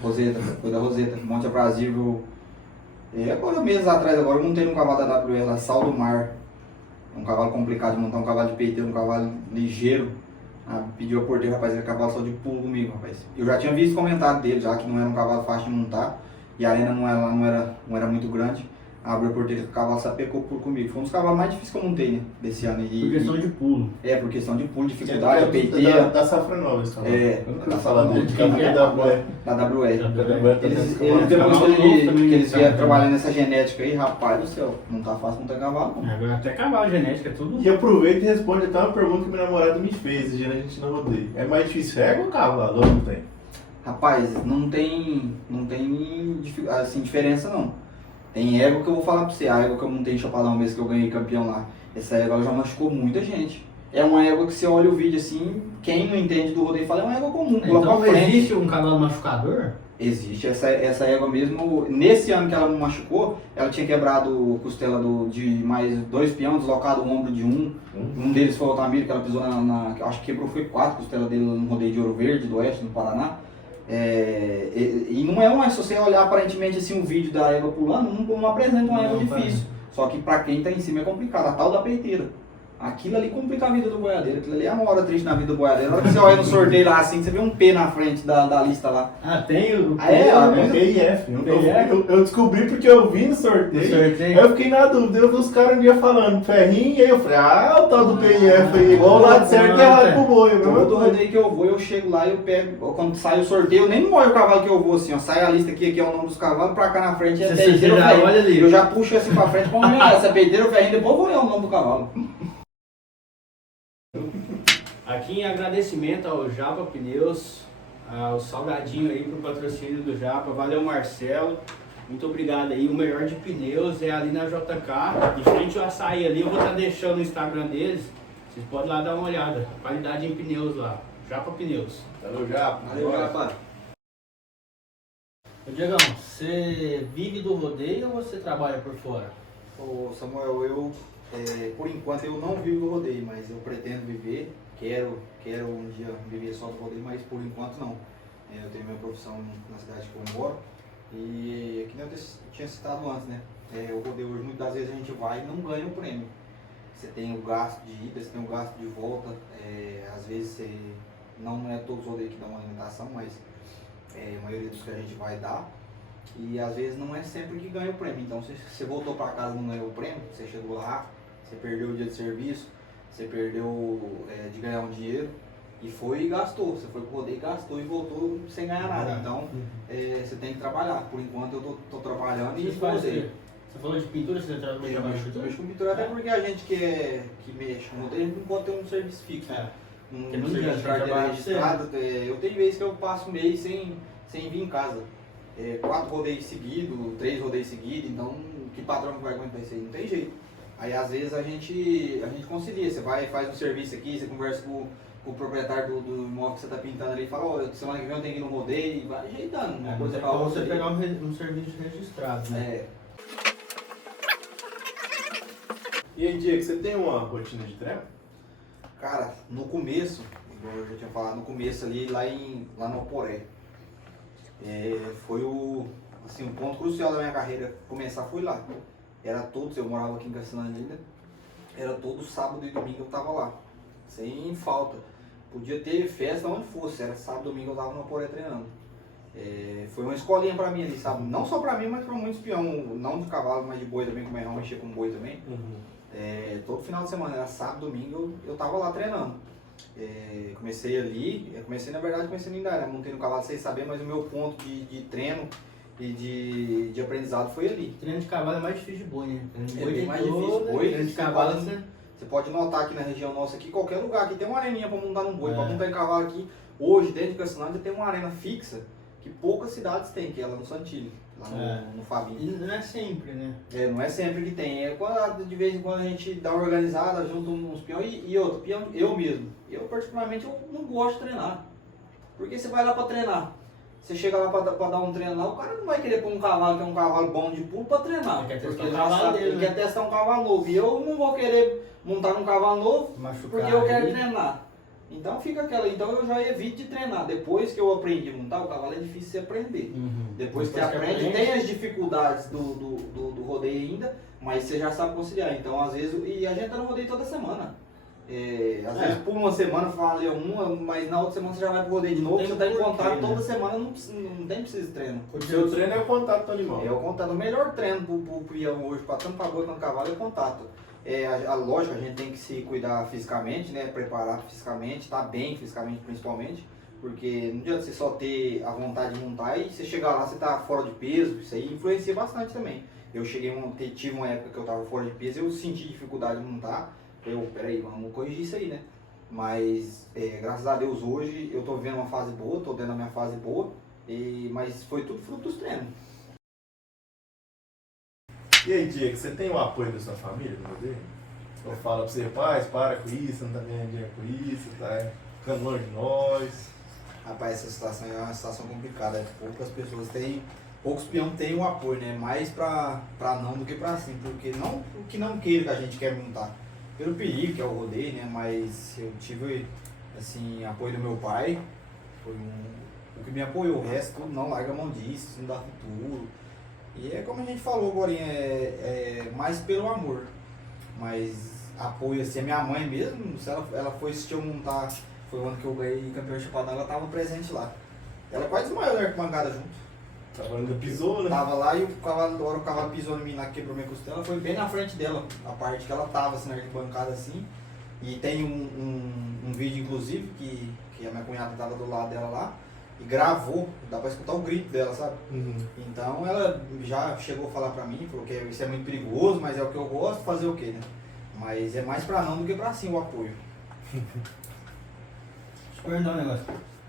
Roseta, foi da Roseta, Monte Aprazível. Agora meses atrás, agora eu montei um cavalo da WL lá, Sal do Mar. É um cavalo complicado de montar, um cavalo de peiteiro, um cavalo ligeiro. Pediu a porteira, rapaz, ele cavalo só de pulo comigo, rapaz. Eu já tinha visto comentário dele, já que não era um cavalo fácil de montar. E a arena não era muito grande. Abriu a porteira, o cavalo sapecou por comigo. Foi um dos cavalos mais difíceis que eu montei, né, desse ano. Por questão de pulo. Por questão de pulo, dificuldade, peiteira. Da Safra Nova, esse cavalo. Da Safra Nova. Da WR. Eles depois que eles vieram trabalhando nessa genética aí, rapaz do céu, não tá fácil montar cavalo, não. Agora até cavalo, genética, é tudo. E aproveita e responde até uma pergunta que meu namorado me fez, e a gente não rodeia. É mais difícil égua ou cavalo? Ou não tem? Rapaz, não tem assim, diferença não. Tem égua que eu vou falar pra você, a égua que eu montei em Chapadão mesmo, que eu ganhei campeão lá. Essa égua já machucou muita gente. É uma égua que você olha o vídeo assim, quem não entende do rodeio fala, é uma égua comum. Então existe um cavalo machucador? Existe, essa égua mesmo, nesse ano que ela não machucou, ela tinha quebrado costela de mais 2 peões, deslocado o ombro de um deles foi o Altamiro, que ela pisou acho que quebrou, foi 4 costelas dele no rodeio de Ouro Verde, do Oeste, no Paraná. E não é uma, se você olhar aparentemente assim o vídeo da égua pulando, não apresenta uma égua difícil. Só que pra quem tá em cima é complicado, a tal da peiteira. Aquilo ali complica a vida do boiadeiro, aquilo ali é uma hora triste na vida do boiadeiro. Na hora que você olha no sorteio lá assim, você vê um P na frente da lista lá. Ah, tem o... É PIF. Eu descobri porque eu vi no sorteio. Aí eu fiquei na dúvida. Eu vi os caras um dia falando ferrinho, e aí eu falei, o tal do PIF aí, igual o lado certo e errado pro boi. Todo rodeio que eu vou, eu chego lá e eu pego, quando sai o sorteio, eu nem molho o cavalo que eu vou assim, ó. Sai a lista aqui é o nome dos cavalos, pra cá na frente é peiteiro ou ferrinho. Eu já puxo assim pra frente pra olhar essa peiteiro ou ferrinho, depois eu vou olhar o nome do cavalo. Aqui em agradecimento ao Japa Pneus, ao Salgadinho aí pro patrocínio do Japa, valeu Marcelo, muito obrigado aí. O melhor de pneus é ali na JK, em frente ao açaí ali, eu vou estar deixando no Instagram deles, vocês podem lá dar uma olhada, qualidade em pneus lá, Japa Pneus. Valeu, Japa. Valeu, Japa. Ô Diegão, você vive do rodeio ou você trabalha por fora? Ô Samuel, eu por enquanto eu não vivo do rodeio, mas eu pretendo viver, quero um dia viver só do rodeio, mas por enquanto não. Eu tenho minha profissão na cidade que eu moro e que nem eu tinha citado antes, né? O rodeio hoje muitas das vezes a gente vai e não ganha o prêmio. Você tem o gasto de ida, você tem o gasto de volta, às vezes você, não é todos os rodeios que dão uma alimentação, mas a maioria dos que a gente vai dar. E às vezes não é sempre que ganha o prêmio. Então se você voltou para casa e não ganhou o prêmio, você chegou lá, você perdeu o dia de serviço, você perdeu de ganhar um dinheiro e foi e gastou. Você foi pro rodeio e gastou e voltou sem ganhar nada. Então você tem que trabalhar. Por enquanto eu tô trabalhando e rodeio. Você falou de pintura, você trabalha Eu mexo com pintura até porque a gente que mexe com rodeio não pode ter um serviço fixo. Um serviço de carteira registrada. Eu tenho vezes que eu passo um mês sem vir em casa. 4 rodeios seguidos, 3 rodeios seguidos, então que patrão que vai aguentar isso aí? Não tem jeito. Aí às vezes a gente concilia, você vai faz um serviço aqui, você conversa com o proprietário do imóvel que você está pintando ali e fala, semana que vem eu tenho que ir no rodeio, e vai ajeitando. Uma coisa pra você pegar um serviço registrado, né? E aí, Diego, você tem uma rotina de treino? Cara, no começo, igual eu já tinha falado, no começo ali, lá no Oporé, foi o ponto crucial da minha carreira começar foi lá. Era todos, eu morava aqui em Cassinandina, era todo sábado e domingo eu tava lá, sem falta. Podia ter festa onde fosse, era sábado e domingo eu tava no Oporé treinando. Foi uma escolinha pra mim ali, sabe? Não só pra mim, mas pra muitos peão, não de cavalo, mas de boi também, como eu mexia com boi também. Todo final de semana, era sábado, domingo, eu tava lá treinando. Comecei ali, na verdade comecei no Indaiá, montei no cavalo sem saber, mas o meu ponto de treino e de aprendizado foi ali. Treino de cavalo é mais difícil de boi, né? Boi bem mais difícil. Boi, treino de cavalo você pode notar aqui na região nossa, aqui, qualquer lugar aqui tem uma areninha para montar num boi, para montar em cavalo aqui. Hoje, dentro de Cassinândia, tem uma arena fixa que poucas cidades têm, que é lá no Santilho, lá no Fabinho. E não é sempre, né? Não é sempre que tem. De vez em quando a gente dá uma organizada, junto uns peões e outro, peão, eu mesmo. Eu particularmente eu não gosto de treinar. Porque você vai lá para treinar. Você chega lá para dar um treino lá, o cara não vai querer pôr um cavalo que é um cavalo bom de pulo para treinar. Ele quer testar um cavalo novo. E eu não vou querer montar um cavalo novo porque eu quero treinar. Então fica aquela. Então eu já evito de treinar. Depois que eu aprendi a montar, o cavalo é difícil de aprender. Depois que você aprende, tem as dificuldades do rodeio ainda, mas você já sabe conciliar. Então às vezes. E a gente tá no rodeio toda semana. Às vezes por uma semana valeu uma, mas na outra semana você já vai pro rodeio de novo, você tá em contato toda semana, não tem preciso de treino. O seu treino é o contato com o animal. É o contato. O melhor treino pro peão hoje, pra tanto pra boi quanto cavalo, é o contato. Lógico, a gente tem que se cuidar fisicamente, né? Preparar fisicamente, estar bem fisicamente principalmente, porque não adianta você só ter a vontade de montar e você chegar lá, você tá fora de peso, isso aí influencia bastante também. Eu tive uma época que eu tava fora de peso, eu senti dificuldade de montar. Peraí, vamos corrigir isso aí, né? Mas, graças a Deus, hoje eu tô vivendo uma fase boa, tô tendo a minha fase boa, mas foi tudo fruto dos treinos. E aí, Diego, você tem o apoio da sua família no rodeio? Eu falo pra você, pai, para com isso, não tá ganhando dinheiro com isso, tá ficando longe de nós. Rapaz, essa situação é uma situação complicada, poucos peões têm o apoio, né? Mais pra não do que pra sim, porque não o que não queira que a gente quer montar. Pelo perigo que é o rodeio, né? Mas eu tive, assim, apoio do meu pai, foi o que me apoiou, o resto tudo não larga a mão disso, isso não dá futuro. E é como a gente falou agora, mais pelo amor. Mas apoio assim, a minha mãe mesmo, se ela foi assistir eu montar, foi o ano que eu ganhei campeão de Chapadão, ela tava presente lá. Ela quase desmaiou na arquibancada junto. Ainda pisou, né? Tava lá e a hora o cavalo pisou em mim lá, quebrou minha costela, foi bem na frente dela, a parte que ela tava assim, na arquibancada assim. E tem um vídeo inclusive que a minha cunhada tava do lado dela lá e gravou, dá pra escutar o grito dela, sabe? Então ela já chegou a falar pra mim, falou que isso é muito perigoso, mas é o que eu gosto, fazer o quê, né? Mas é mais pra não do que pra sim o apoio. Deixa eu perguntar um negócio.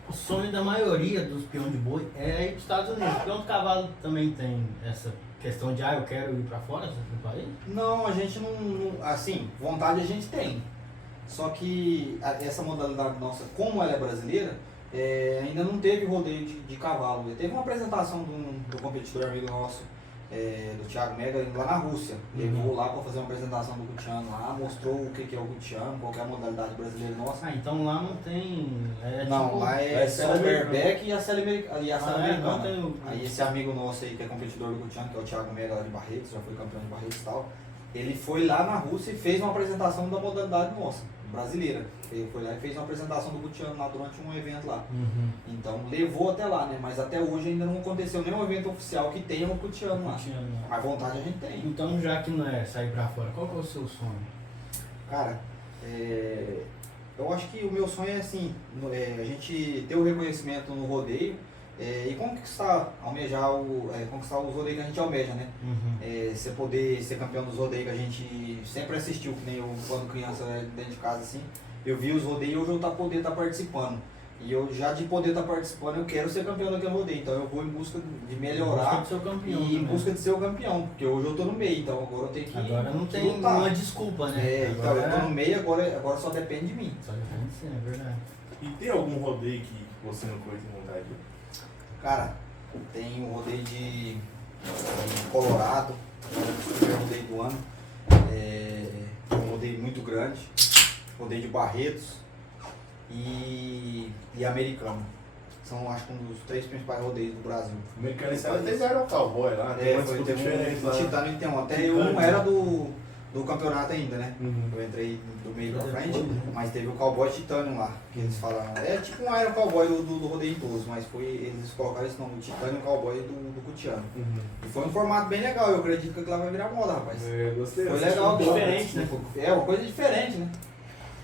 O sonho da maioria dos peões de boi é ir para os Estados Unidos. O peão de cavalo também tem essa questão de, eu quero ir para fora do país? Não, a gente não, assim, vontade a gente tem. Só que essa modalidade nossa, como ela é brasileira, ainda não teve rodeio de cavalo. Teve uma apresentação do competidor amigo nosso, do Thiago Mega, lá na Rússia. Ele levou lá para fazer uma apresentação do Gutiano lá, mostrou o que é o Gutiano, qual que é a modalidade brasileira nossa. Então lá não tem... não, tipo, lá é só o bareback e a série americana. Não tem... Aí esse amigo nosso aí, que é competidor do Gutiano, que é o Thiago Mega lá de Barretos, já foi campeão de Barretos e tal, ele foi lá na Rússia e fez uma apresentação da modalidade nossa, brasileira. Ele foi lá e fez uma apresentação do Gutiano lá durante um evento lá. Então levou até lá, né? Mas até hoje ainda não aconteceu nenhum evento oficial que tenha o Gutiano lá. Mas vontade a gente tem. Então já que não é sair pra fora, qual que é o seu sonho? Cara, eu acho que o meu sonho é assim, a gente ter o reconhecimento no rodeio e conquistar, conquistar os rodeios que a gente almeja, né? Você poder ser campeão dos rodeios que a gente sempre assistiu, que nem eu quando criança dentro de casa assim. Eu vi os rodeios e hoje eu poder estar participando. E eu já de poder estar participando, eu quero ser campeão daquele rodeio. Então eu vou em busca de melhorar em busca de ser o campeão. Porque hoje eu tô no meio, então agora eu tenho que agora não tem lutar. uma desculpa, né? Então eu tô no meio, agora só depende de mim. Só depende de você, é verdade. E tem algum rodeio que você não foi com vontade? Cara, tem o rodeio de Colorado, o primeiro rodeio do ano. Um rodeio muito grande. Rodeio de Barretos e Americano. São, acho que um dos 3 principais rodeios do Brasil. O americano até era o cowboy lá, tem uma disputa diferente lá. O Titanic tem um, até eu não era do campeonato ainda, né? Eu entrei do meio pra frente, mas teve o Cowboy Titanium lá, que eles falaram. É tipo um Iron Cowboy do rodeio idoso, mas eles colocaram esse nome, o Titanium Cowboy do Gutiano. E foi um formato bem legal, eu acredito que aquilo lá vai virar moda, rapaz. Eu gostei. Foi legal, diferente, né? Uma coisa diferente, né?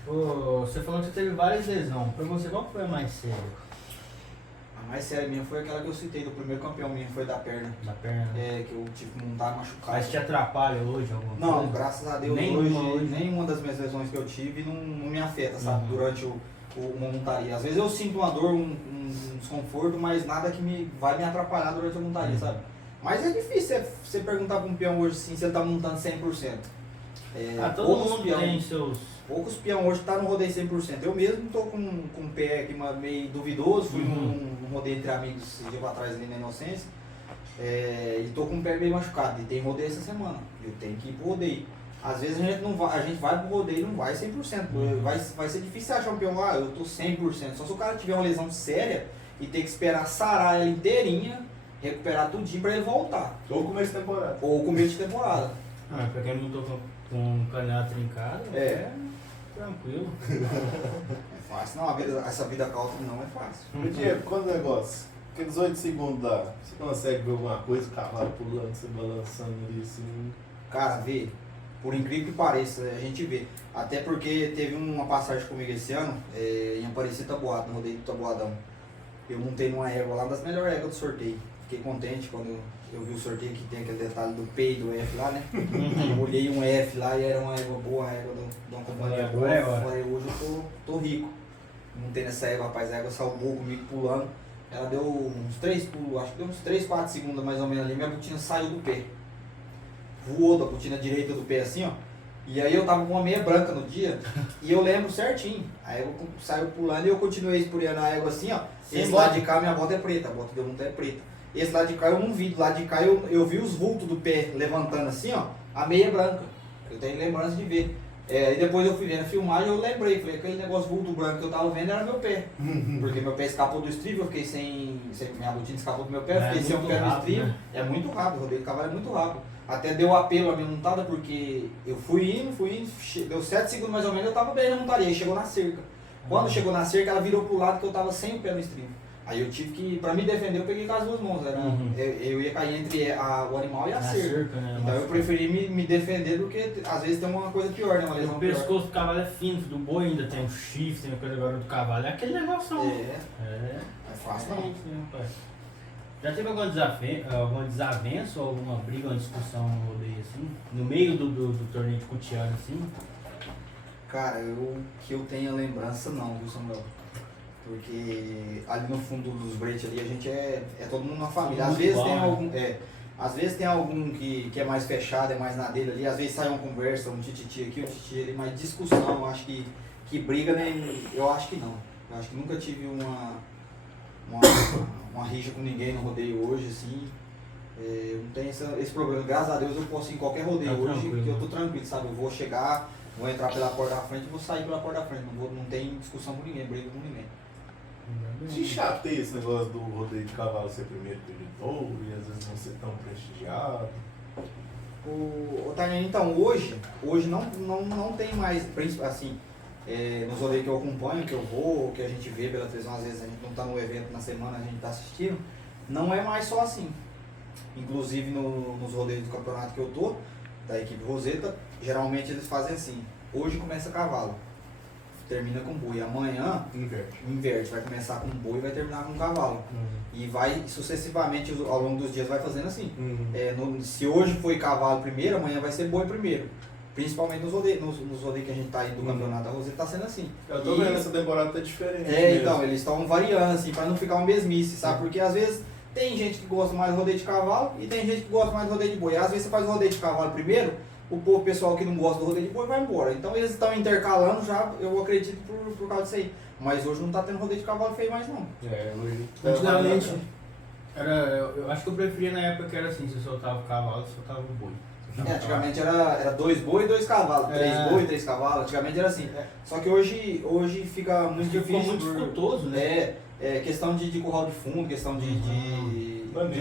Você falou que você teve várias lesões. Pra você, qual foi a mais séria? A mais séria minha foi aquela que eu citei, do primeiro campeão minha, foi da perna. Da perna? Que eu tive que montar machucado. Mas te atrapalha hoje alguma coisa? Não, graças a Deus nenhuma das minhas lesões que eu tive não me afeta, sabe? Durante uma montaria. Às vezes eu sinto uma dor, um desconforto, mas nada que vai me atrapalhar durante a montaria, sabe? Mas é difícil você perguntar para um peão hoje assim, se ele tá montando 100%. Todo mundo tem seus... Poucos peão hoje tá no rodeio 100%. Eu mesmo tô com o pé aqui meio duvidoso, fui num rodeio entre amigos esse dia atrás ali na Inocência, e tô com o pé meio machucado. E tem rodeio essa semana, eu tenho que ir pro rodeio. Às vezes a gente vai pro rodeio e não vai 100%. Vai ser difícil achar um peão lá, eu tô 100%. Só se o cara tiver uma lesão séria e ter que esperar sarar ela inteirinha, recuperar tudinho pra ele voltar. Ou começo de temporada. Ou começo de temporada. Pra quem não tô com um canhão trincado, tranquilo. É fácil, não, essa vida country não é fácil. Diego, quanto negócio? Aqueles 8 segundos lá, você consegue ver alguma coisa, o cavalo pulando, você balançando ali assim? Cara, vê, por incrível que pareça, a gente vê. Até porque teve uma passagem comigo esse ano, em Aparecida Taboada, no rodeio do Taboadão. Eu montei numa égua lá, das melhores éguas do sorteio. Fiquei contente quando eu vi o sorteio que tem aquele detalhe do P e do F lá, né? Eu olhei um F lá e era uma égua boa, a égua de uma companhia boa. Eu falei, hoje eu tô rico. Montei nessa égua, rapaz, a égua salvou comigo pulando. Ela deu uns 3 pulos, acho que deu uns 3, 4 segundos mais ou menos ali, minha botina saiu do pé. Voou da botina direita do pé assim, ó. E aí eu tava com uma meia branca no dia, e eu lembro certinho. A égua saiu pulando e eu continuei esporeando a égua assim, ó. Esse lado de cá minha bota é preta, a bota de monta é preta. Esse lado de cá eu não vi, do lado de cá eu vi os vultos do pé levantando assim, ó, a meia branca. Eu tenho lembrança de ver. E depois eu fui vendo a filmagem, eu lembrei, falei, aquele negócio vulto branco que eu tava vendo era meu pé. Porque meu pé escapou do estribo, eu fiquei sem minha botina escapou do meu pé, eu fiquei sem o pé no estribo. Né? É muito rápido, o rodeio de cavalo é muito rápido. Até deu apelo a minha montada, porque eu fui indo, deu 7 segundos mais ou menos, eu tava bem na montaria, aí chegou na cerca. Quando chegou na cerca, ela virou pro lado que eu tava sem o pé no estribo. Aí eu tive que, pra me defender, eu peguei com as duas mãos. Eu ia cair entre o animal e a cerca. Né? Então eu preferi me defender do que, às vezes, tem uma coisa pior, né? Uma lesão pior. O pescoço do cavalo é fino, do boi ainda tem um chifre, tem uma coisa agora do cavalo. É aquele negócio. É fácil não. Já teve alguma desavença ou alguma briga, uma discussão no rodeio assim? No meio do torneio de Cutiano assim? Cara, que eu tenha lembrança não, viu, Samuel? Porque ali no fundo dos bretes ali a gente é todo mundo na família. Às vezes tem algum. Às vezes tem algum que é mais fechado, é mais na dele ali, às vezes sai uma conversa, um tititi aqui, um tititi ali, mas discussão, eu acho que briga, né? Eu acho que não. Eu acho que nunca tive uma rixa com ninguém no rodeio hoje, assim. Não tem esse problema. Graças a Deus eu posso ir em qualquer rodeio hoje, que eu tô tranquilo, sabe? Eu vou chegar, vou entrar pela porta da frente e vou sair pela porta da frente. Não tem discussão com ninguém, briga com ninguém. Te chateia esse negócio do rodeio de cavalo ser primeiro peditor e às vezes não ser tão prestigiado? Então hoje não tem mais, assim, nos rodeios que eu acompanho, que eu vou, que a gente vê pela televisão, às vezes a gente não está no evento na semana, a gente está assistindo, não é mais só assim. Inclusive nos rodeios do campeonato que eu tô, da equipe Roseta, geralmente eles fazem assim, hoje começa cavalo. Termina com boi. Amanhã inverte, vai começar com boi e vai terminar com cavalo. E vai sucessivamente ao longo dos dias vai fazendo assim. Se hoje foi cavalo primeiro, amanhã vai ser boi primeiro. Principalmente nos rodeios que a gente tá aí do campeonato da Roseta, tá sendo assim. Eu tô vendo essa temporada tá diferente. Então, eles estão variando assim, pra não ficar uma mesmice, sabe? Porque às vezes tem gente que gosta mais do rodeio de cavalo e tem gente que gosta mais do rodeio de boi. Às vezes você faz o rodeio de cavalo primeiro, o pessoal que não gosta do rodeio de boi vai embora. Então eles estão intercalando já, eu acredito, por causa disso aí. Mas hoje não está tendo rodeio de cavalo feio mais não. Hoje. Antigamente, eu acho que eu preferia na época que era assim, se soltava o cavalo, se soltava o boi. Antigamente era 2 boi e 2 cavalos, 3 boi e 3 cavalos, antigamente era assim. Só que hoje fica muito difícil. Ficou muito dificultoso, né? Questão de curral de fundo, questão de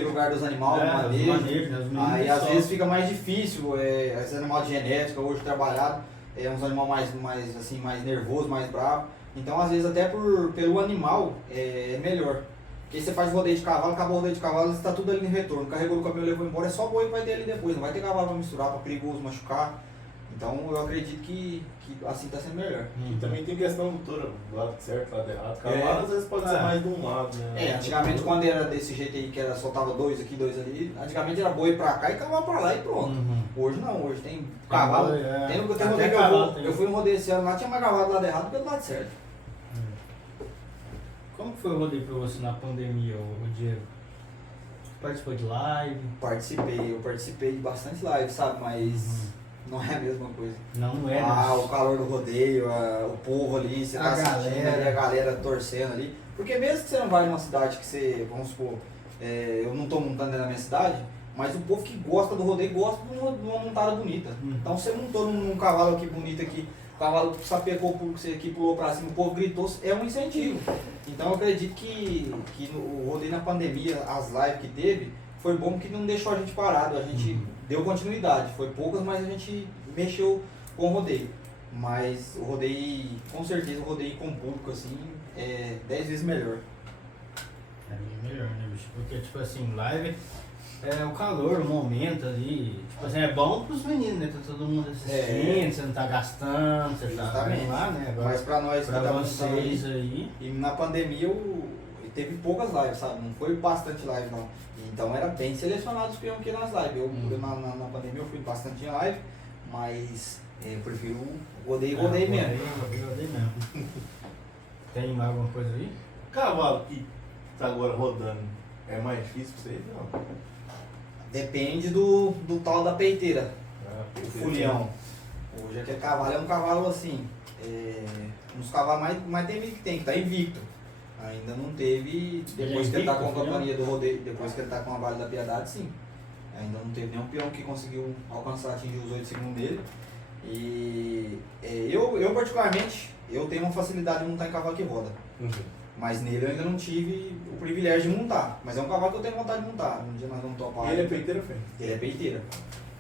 lugar dos animais, manejo. Aí às vezes fica mais difícil, esse animal de genética hoje trabalhado, uns animais mais nervoso, mais bravo. Então às vezes até pelo animal é melhor. Porque você faz rodeio de cavalo, acabou o rodeio de cavalo, está tudo ali no retorno. Carregou no caminhão, levou embora, é só boi que vai ter ali depois, não vai ter cavalo para misturar, para perigoso machucar. Então eu acredito que assim está sendo melhor. E também tem questão motora, lado certo, lado errado. Cavalo às vezes pode ser mais de um lado, né? Antigamente quando era desse jeito aí, que era soltava 2 aqui, 2 ali, antigamente era boi pra cá e cavalo pra lá e pronto. Hoje não, hoje tem cavalo. Tem rodeio que eu fui no rodeio esse ano lá, tinha mais cavalo do lado errado do que do lado certo. Como que foi o rodeio pra você na pandemia, o Diego? Você participou de live? Eu participei de bastante live, sabe, mas não é a mesma coisa. Não é. O calor do rodeio, o povo ali, você tá sentindo ali, a galera torcendo ali. Porque mesmo que você não vai numa cidade que você, vamos supor, eu não tô montando dentro da minha cidade, mas o povo que gosta do rodeio gosta de uma montada bonita. Então você montou num cavalo aqui bonito aqui, o cavalo sapecou o público, você aqui pulou pra cima, o povo gritou, é um incentivo. Então eu acredito que o rodeio na pandemia, as lives que teve, foi bom que não deixou a gente parado, a gente deu continuidade. Foi poucas, mas a gente mexeu com o rodeio. Mas o rodeio, com certeza, o rodeio com o público assim, é 10 vezes melhor. É melhor, né, bicho? Porque, tipo assim, live o calor, o momento ali, tipo assim, é bom pros meninos, né? Tá todo mundo assistindo, você não tá gastando, você tá lá, né? Agora, mas pra nós pra vocês aí. E na pandemia teve poucas lives, sabe? Não foi bastante live não. Então era bem selecionado os peões que nas lives. Eu na pandemia eu fui bastante em live, mas eu prefiro o rodeio mesmo. Rodeio mesmo. Tem mais alguma coisa aí? Cavalo que tá agora rodando, é mais difícil pra vocês? Não. Depende do tal da peiteira, o folião. Hoje aquele cavalo é um cavalo assim, uns cavalos mais temidos que tem, que tá invicto. Ainda não teve, depois que ele tá com a companhia do rodeio, depois que ele tá com a Vale da Piedade, sim. Ainda não teve nenhum peão que conseguiu atingir os 8 segundos dele. E eu particularmente, eu tenho uma facilidade de montar em cavalo que roda. Mas nele eu ainda não tive o privilégio de montar. Mas é um cavalo que eu tenho vontade de montar. Um dia nós vamos topar. Ele é peiteira, Fê? Ele é peiteira.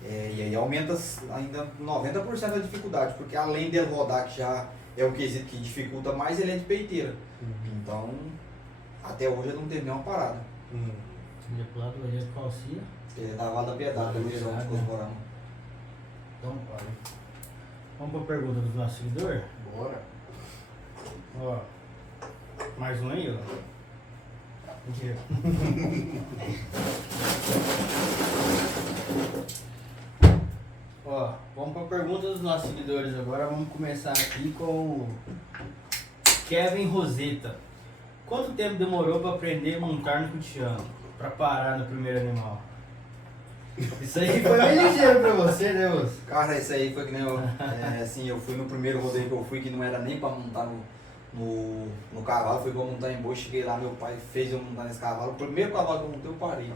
E aí aumenta ainda 90% a dificuldade, porque além dele rodar, que já é o quesito que dificulta mais, ele é de peiteira. Então, até hoje ele não teve nenhuma parada. Ele é pro lado do Rio Calcia. Ele é da Vala da Piedade, da Luizão de Cosmorama. Então, olha. Vamos pra pergunta dos nossos seguidores? Bora. Ó. Mais um aí, ó. Mentira. Ó, vamos pra pergunta dos nossos seguidores agora. Vamos começar aqui com o Kevin Roseta. Quanto tempo demorou pra aprender a montar no cutiano? Pra parar no primeiro animal? Isso aí foi bem ligeiro pra você, né, moço? Cara, isso aí foi que nem eu. Assim, eu fui no primeiro rodeio que eu fui, que não era nem pra montar no cavalo, fui pra montar em boi, cheguei lá, meu pai fez eu montar nesse cavalo. O primeiro cavalo que eu montei, eu parei.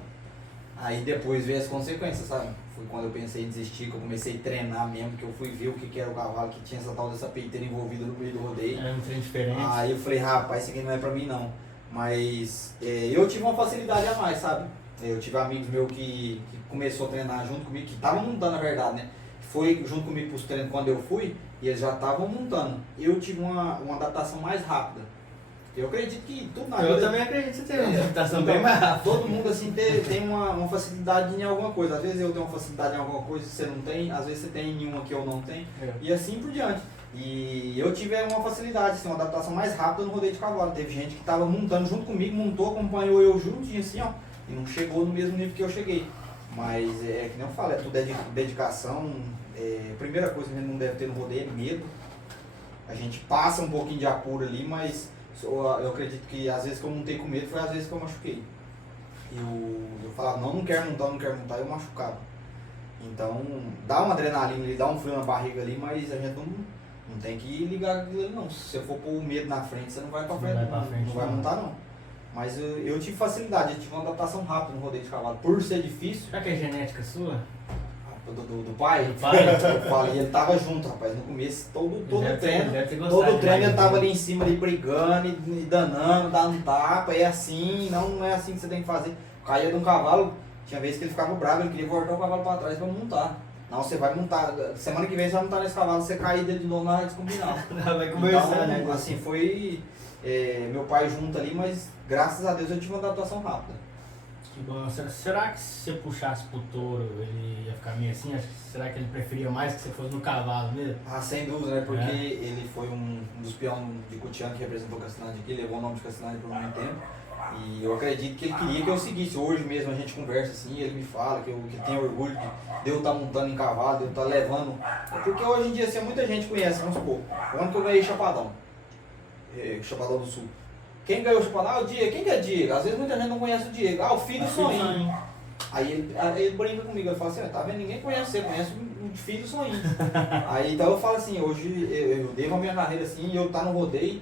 Aí depois veio as consequências, sabe? Foi quando eu pensei em desistir, que eu comecei a treinar mesmo, que eu fui ver o que era o cavalo, que tinha essa tal dessa peiteira envolvida no meio do rodeio. É um trem diferente. Aí eu falei, rapaz, isso aqui não é pra mim não. Mas eu tive uma facilidade a mais, sabe? Eu tive amigos meus que começou a treinar junto comigo, que estavam montando na verdade, né? Foi junto comigo pros treinos quando eu fui, e eles já estavam montando. Eu tive uma adaptação mais rápida. Eu acredito que tudo na vida... Eu também acredito que você tem uma adaptação bem mais rápida. Todo mundo assim tem uma facilidade em alguma coisa. Às vezes eu tenho uma facilidade em alguma coisa que você não tem, às vezes você tem em uma que eu não tenho, e assim por diante. E eu tive uma facilidade, assim, uma adaptação mais rápida no rodeio de cavalo. Teve gente que estava montando junto comigo, montou, acompanhou eu juntinho assim, ó, e não chegou no mesmo nível que eu cheguei. Mas que nem eu falo, tudo é de dedicação. Primeira coisa que a gente não deve ter no rodeio é medo. A gente passa um pouquinho de apuro ali, mas eu acredito que às vezes que eu montei com medo foi às vezes que eu machuquei. Eu falava, não quero montar, eu machucava. Então dá uma adrenalina ali, dá um frio na barriga ali, mas a gente não tem que ligar aquilo ali não. Se você for pôr o medo na frente, você não vai pra frente, não vai montar não. Mas eu tive facilidade, eu tive uma adaptação rápida no rodeio de cavalo. Por ser difícil... Será que é genética sua? Do pai? Do pai? Eu falei, ele tava junto, rapaz, no começo, todo treino ele tava ali em cima, ali brigando e danando, dando tapa, é assim, não é assim que você tem que fazer. Caía de um cavalo, tinha vezes que ele ficava bravo, ele queria voltar o cavalo pra trás pra montar. Não, você vai montar, semana que vem você vai montar nesse cavalo, você cair dele de novo na hora de combinar. Vai conversar, então, né? assim, foi meu pai junto ali, mas graças a Deus eu tive uma adaptação rápida. Que bom. Será que se você puxasse pro touro, ele ia ficar meio assim? Será que ele preferia mais que você fosse no cavalo mesmo? Ah, sem dúvida, né? Porque ele foi um dos peões de Cutiano que representou Castelândia aqui, levou o nome de Castelândia por muito tempo. E eu acredito que ele queria que eu seguisse. Hoje mesmo a gente conversa assim, ele me fala que tem orgulho de eu estar montando em cavalo, de eu estar levando. Porque hoje em dia assim, muita gente conhece, vamos supor, quando que eu ganhei Chapadão? Chapadão do Sul. Quem ganhou o Chapadão? O Diego. Quem que é Diego? Às vezes muita gente não conhece o Diego. O filho do Soninho. Aí ele brinca comigo, ele fala assim, tá vendo? Ninguém conhece você, conhece o filho do Soninho. Aí então eu falo assim, hoje eu devo a minha carreira assim, e eu tá no rodeio,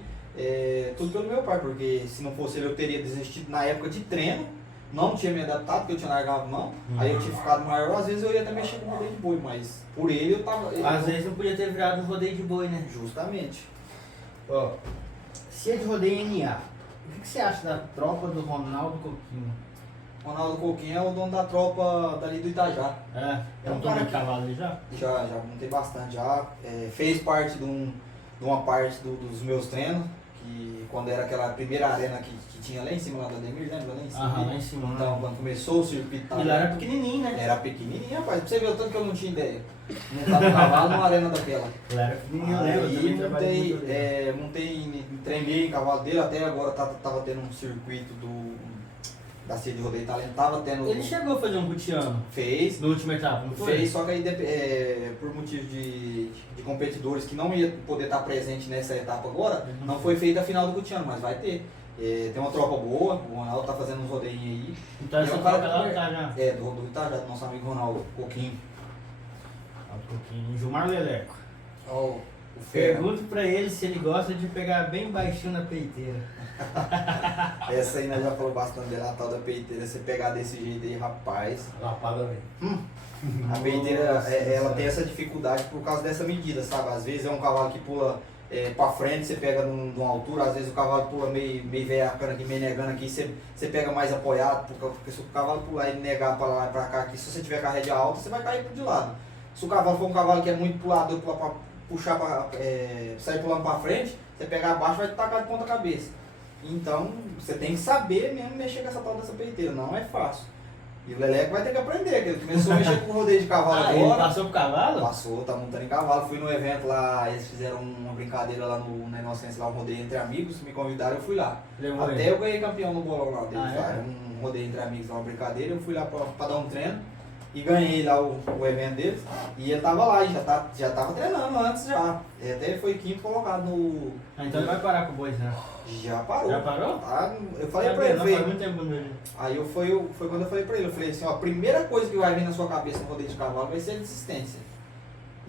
tudo pelo meu pai, porque se não fosse ele eu teria desistido na época de treino, não tinha me adaptado, porque eu tinha largado mão, aí eu tinha ficado maior, às vezes eu ia até mexer no rodeio de boi, mas por ele eu tava... Às vezes não podia ter virado um rodeio de boi, né? Justamente. Ó, se é de rodeio NA, o que você acha da tropa do Ronaldo Coquinho? Ronaldo Coquinho é o dono da tropa dali do Itajá. É um dono de cavalo ali já? Já montei bastante já. Fez parte de uma parte dos meus treinos, que quando era aquela primeira arena que tinha lá em cima, lá da Ademir, lembra? Lá em cima. Aham, lá em cima. Então, quando começou o circuito... E lá era pequenininho, né? Era pequenininho, rapaz. Pra você ver o tanto que eu não tinha ideia. Montar um cavalo numa arena daquela. Lá era pequenininho, eu lembro. Aí treinei em cavalo dele, até agora tava tendo um circuito da Cia de Rodeio Talento, tava tendo... Ele chegou a fazer um cutiano? Fez. No último etapa, não foi? Fez, só que aí por motivo de competidores que não ia poder estar presente nessa etapa agora, não foi feita a final do cutiano, mas vai ter. Tem uma tropa boa, o Ronaldo tá fazendo uns rodeinhos aí. Então essa tropa lá do Itajá? Do Itajá, do nosso amigo Ronaldo Coquinho. Ronaldo Coquinho. Gilmar Leleco. O O ferro. Pergunto pra ele se ele gosta de pegar bem baixinho na peiteira. Essa aí nós já falou bastante dela, a tal da peiteira. Você pegar desse jeito aí, rapaz. Lapada, velho. A peiteira, ela tem essa dificuldade por causa dessa medida, sabe? Às vezes é um cavalo que pula pra frente, você pega numa altura, às vezes o cavalo pula meio veiacando aqui, meio negando aqui, você pega mais apoiado, porque se o cavalo pular e negar pra lá e pra cá aqui, se você tiver com a rédea alta, você vai cair de lado. Se o cavalo for um cavalo que é muito pulador, pra puxar, sair pulando pra frente, você pegar abaixo vai te tacar de ponta cabeça. Então, você tem que saber mesmo mexer com essa tal dessa peiteira, não é fácil. E o Leleco vai ter que aprender, que ele começou a mexer com o rodeio de cavalo agora. Ele passou pro cavalo? Passou, tá montando em cavalo. Fui no evento lá, eles fizeram uma brincadeira lá na Inocência, lá um rodeio entre amigos, me convidaram, eu fui lá. Levou Até ele. eu ganhei campeão no bolão lá deles, É? lá, era um rodeio entre amigos, lá, uma brincadeira, eu fui lá pra dar um treino e ganhei lá o evento deles. E ele tava lá, e já tava treinando antes já. Até ele foi quinto colocado no... Então ele vai parar com o boi, né? Já parou. Já parou? Tá? Eu falei pra Sabia, ele, não falei, faz muito tempo nele. aí foi quando eu falei pra ele, eu falei assim, ó, a primeira coisa que vai vir na sua cabeça no rodeio de cavalo vai ser a desistência.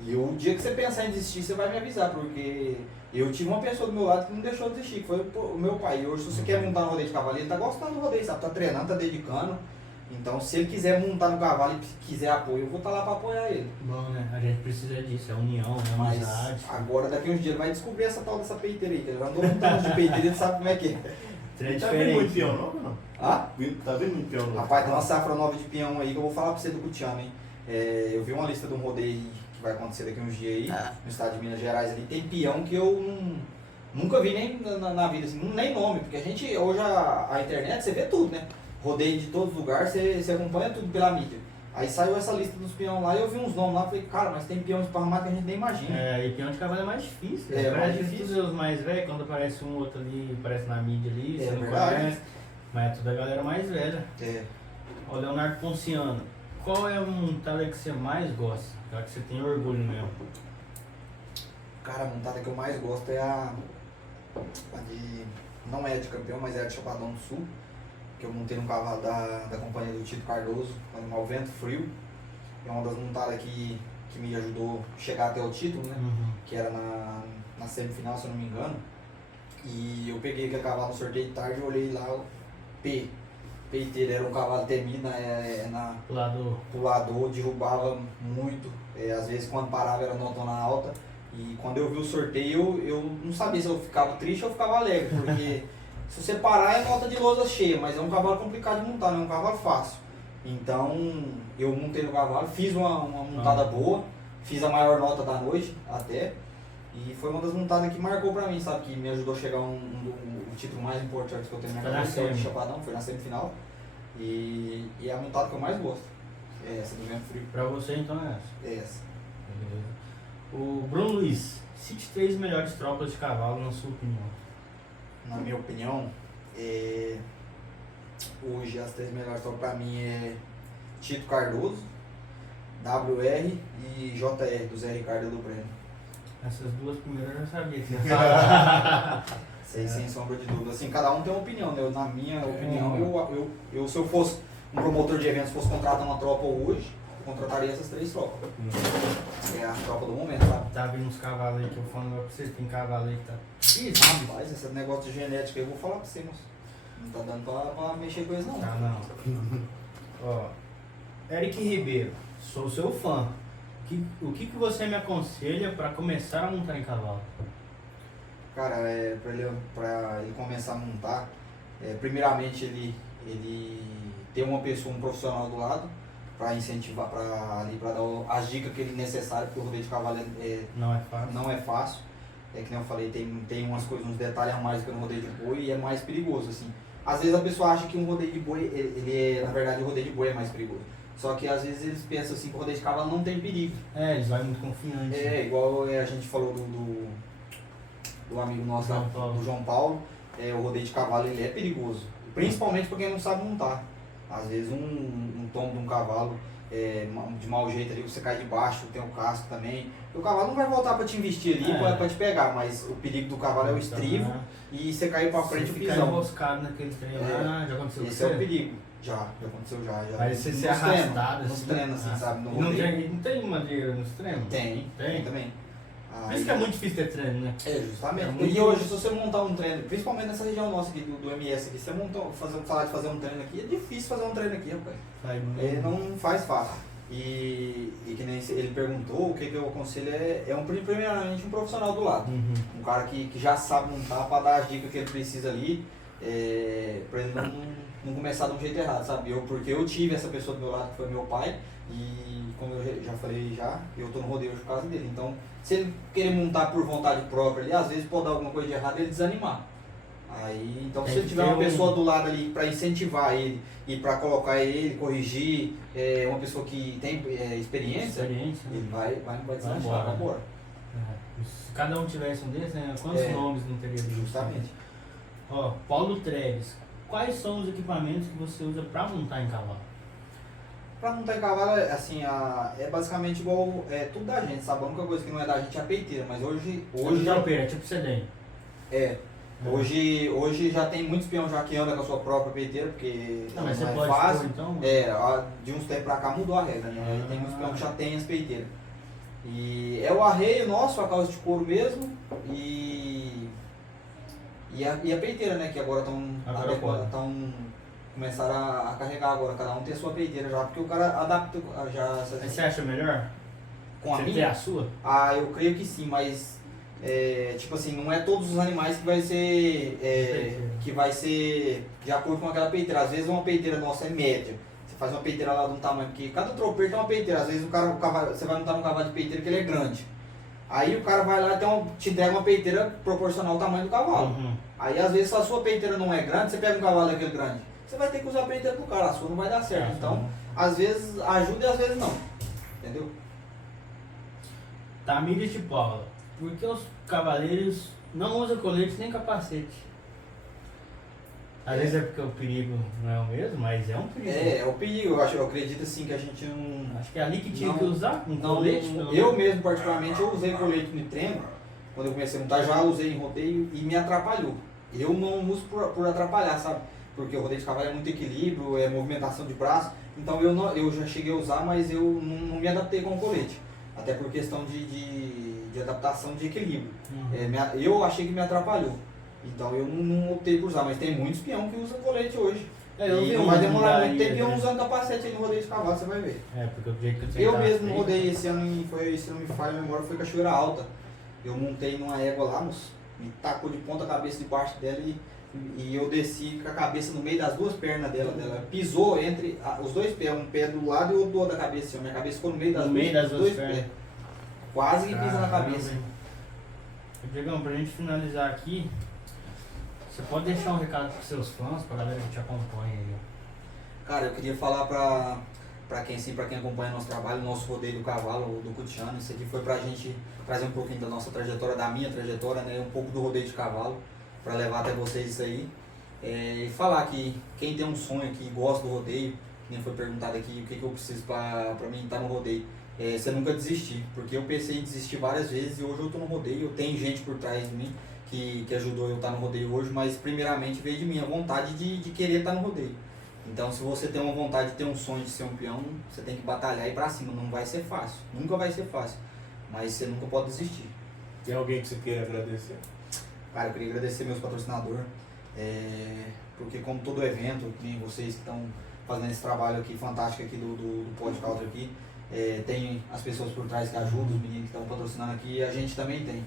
E o dia que você pensar em desistir, você vai me avisar, porque eu tive uma pessoa do meu lado que não deixou de desistir, que foi o meu pai. E hoje, se você quer montar no rodeio de cavalo, ele tá gostando do rodeio, sabe? Tá treinando, tá dedicando. Então, se ele quiser montar no cavalo e quiser apoio, eu vou estar lá pra apoiar ele. Bom, né? A gente precisa disso, é união, é Mas amizade. agora, daqui uns dias, ele vai descobrir essa tal dessa peiteira aí, que ele já andou montando de peiteira, ele sabe como é que é. Treino Tá vendo muito diferente. peão novo ou não? Ah? Tá vendo muito peão novo? Rapaz, tem uma safra nova de peão aí que eu vou falar pra você do Cutiano, hein? Eu vi uma lista de um rodeio que vai acontecer daqui uns dias aí, no estado de Minas Gerais ali. Tem peão que eu nunca vi nem na vida, assim, nem nome, porque a gente, hoje a internet, você vê tudo, né? Rodeio de todos os lugares, você acompanha tudo pela mídia. Aí saiu essa lista dos peões lá e eu vi uns nomes lá, falei, cara, mas tem peão esparramado que a gente nem imagina. É, e peão de cavalo é mais difícil. É, mais Parece difícil. os mais velhos, quando aparece um outro ali, aparece na mídia ali, É você não verdade. conhece. Mas é tudo a galera mais velha. É. Ó, Leonardo Ponciano, qual é a montada que você mais gosta? Já que você tem orgulho mesmo. Cara, a montada que eu mais gosto é a de, não é a de campeão, mas é a de Chapadão do Sul, que eu montei no cavalo da companhia do Tito Cardoso, animal Vento Frio. É uma das montadas que me ajudou a chegar até o título, né? Que era na semifinal, se eu não me engano. E eu peguei aquele cavalo no sorteio de tarde e olhei lá o peiteiro, era um cavalo temido pulador, derrubava muito. Às vezes quando parava era notona alta. E quando eu vi o sorteio, eu não sabia se eu ficava triste ou ficava alegre, porque se você parar é nota de lousa cheia, mas é um cavalo complicado de montar, não é um cavalo fácil. Então eu montei no cavalo, fiz uma montada boa, fiz a maior nota da noite até, e foi uma das montadas que marcou pra mim, sabe, que me ajudou a chegar o título mais importante que eu tenho na Foi na cabeça, que é o de semi. Chapadão, foi na semifinal, e é a montada que eu mais gosto, é essa do Vento Frio, Pra você então é essa. é essa. Beleza. O Bruno Luiz, cite 3 melhores tropas de cavalo na sua opinião. Na minha opinião, hoje as 3 melhores tropas pra mim é Tito Cardoso, WR e JR, do Zé Ricardo do Breno. Essas duas primeiras eu já sabia que você ia falar. Sem sombra de dúvida. Assim, cada um tem uma opinião, né? Na minha opinião, eu se eu fosse um promotor de eventos, fosse contratar uma tropa hoje, eu contrataria essas 3 tropas. É a tropa do momento, sabe? Tá vindo uns cavalos aí que eu falo pra você, tem cavalo aí que tá. Ih, Rapaz, esse negócio de genética aí eu vou falar pra você, moço. Não tá dando pra mexer com eles não. tá não. Ó, Eric Ribeiro, sou seu fã. O que você me aconselha pra começar a montar em cavalo? Cara, pra ele começar a montar, primeiramente ele ter uma pessoa, um profissional do lado, para incentivar, para dar as dicas que ele necessário, porque o rodeio de cavalo Não é fácil. não é fácil. É que nem eu falei, tem umas coisas, uns detalhes a mais que no rodeio de boi e é mais perigoso, assim. Às vezes a pessoa acha que um rodeio de boi, na verdade o rodeio de boi é mais perigoso. Só que às vezes eles pensam assim que o rodeio de cavalo não tem perigo. Eles vão muito confiantes. Igual a gente falou do amigo nosso, João Paulo. do João Paulo, o rodeio de cavalo ele é perigoso. Principalmente para quem não sabe montar. Às vezes um tombo de um cavalo de mau jeito ali, você cai de baixo, tem o casco também. O cavalo não vai voltar para te investir ali, para te pegar, mas o perigo do cavalo é o estrivo e você cair para frente o ficar pisão. emboscado naquele trem lá, já aconteceu com Esse você? é o perigo. Já aconteceu já. Mas você Nos ser treinos, arrastado nos assim. treinos, assim, sabe? No E não rodeio. tem madeira nos treinos? Tem Tem? também. Por isso que é muito difícil ter treino, né? É, justamente. É muito E hoje, se você montar um treino, principalmente nessa região nossa aqui, do MS aqui, se você falar de fazer um treino aqui, é difícil fazer um treino aqui, rapaz. Ele não faz fácil. E que nem ele perguntou, o que eu aconselho primeiramente um profissional do lado. Um cara que já sabe montar para dar as dicas que ele precisa ali, para ele não começar de um jeito errado, sabe? Porque eu tive essa pessoa do meu lado que foi meu pai, e como eu já falei eu tô no rodeio hoje por causa dele. Então, se ele querer montar por vontade própria ali, às vezes pode dar alguma coisa de errado e ele desanimar. Aí, então se ele tiver uma pessoa do lado ali para incentivar ele e para colocar ele, corrigir, uma pessoa que tem experiência, ele vai deslanchar, vai embora. Se cada um tivesse um desses, né? Quantos nomes não teria? Justamente. Ó, Paulo Treves, quais são os equipamentos que você usa para montar em cavalo? Para montar em cavalo, assim, é basicamente igual tudo da gente, sabe? A única coisa que não é da gente é a peiteira, mas hoje já... É tipo sedem. Hoje já tem muitos peões já que andam com a sua própria peiteira, porque não é pode fácil. Então? De uns tempos pra cá mudou a regra, né? Tem muitos peões que já tem as peiteiras. E é o arreio nosso, a calça de couro mesmo, e a peiteira, né? Que agora estão começaram a carregar agora, cada um tem a sua peiteira já, porque o cara adapta já. Mas você acha melhor? Com a minha? Você tem a sua? Eu creio que sim, mas tipo assim, não é todos os animais que vai ser de acordo com aquela peiteira. Às vezes uma peiteira nossa é média. Você faz uma peiteira lá de um tamanho, porque cada tropeiro tem uma peiteira. Às vezes o cavalo, você vai montar num cavalo de peiteira que ele é grande. Aí o cara vai lá e te entrega uma peiteira proporcional ao tamanho do cavalo. Aí às vezes se a sua peiteira não é grande, você pega um cavalo daquele grande, você vai ter que usar a peiteira do cara, a sua não vai dar certo. Então, às vezes ajuda e às vezes não. Entendeu? Tamires de Paula, por que os cavaleiros não usam colete nem capacete? Às vezes é porque o perigo não é o mesmo, mas é um perigo. É o perigo, eu acredito assim que a gente não... Acho que é ali que tinha que usar um colete. Eu mesmo, particularmente, eu usei colete no treino, quando eu comecei a montar, já usei em rodeio e me atrapalhou. Eu não uso por atrapalhar, sabe? Porque o rodeio de cavalo é muito equilíbrio, é movimentação de braço, então eu já cheguei a usar, mas eu não me adaptei com o colete. Até por questão de adaptação de equilíbrio. Eu achei que me atrapalhou. Então eu não optei por usar, mas tem muitos peão que usam colete hoje. E não vai demorar muito tempo peão usando capacete aí no rodeio de cavalo, você vai ver. Porque o jeito que eu mesmo rodei esse ano, se não me falha a memória, foi Cachoeira Alta. Eu montei numa égua lá, me tacou de ponta cabeça debaixo dela e eu desci com a cabeça no meio das duas pernas dela. Pisou entre os dois pés, um pé do lado e o outro da cabeça. Minha cabeça ficou no meio das duas pernas. Quase que pisa na cabeça. Diegão, pra gente finalizar aqui, você pode deixar um recado pros seus fãs, pra galera que te acompanha aí? Cara, eu queria falar pra quem acompanha nosso trabalho, nosso rodeio do cavalo, do Cutiano. Isso aqui foi pra gente trazer um pouquinho da nossa trajetória, da minha trajetória, né? Um pouco do rodeio de cavalo, pra levar até vocês isso aí. E falar que quem tem um sonho aqui, gosta do rodeio, que nem foi perguntado aqui, o que eu preciso pra mim estar no rodeio. Você nunca desistir, porque eu pensei em desistir várias vezes e hoje eu tô no rodeio, eu tenho gente por trás de mim que ajudou eu estar no rodeio hoje, mas primeiramente veio de mim a vontade de querer estar no rodeio. Então se você tem uma vontade de ter um sonho de ser um peão, você tem que batalhar e ir pra cima, não vai ser fácil, nunca vai ser fácil, mas você nunca pode desistir. Tem alguém que você queira agradecer? Cara, eu queria agradecer meus patrocinadores, porque como todo evento, tem vocês que estão fazendo esse trabalho aqui fantástico aqui do podcast aqui, tem as pessoas por trás que ajudam, os meninos que estão patrocinando aqui, e a gente também tem.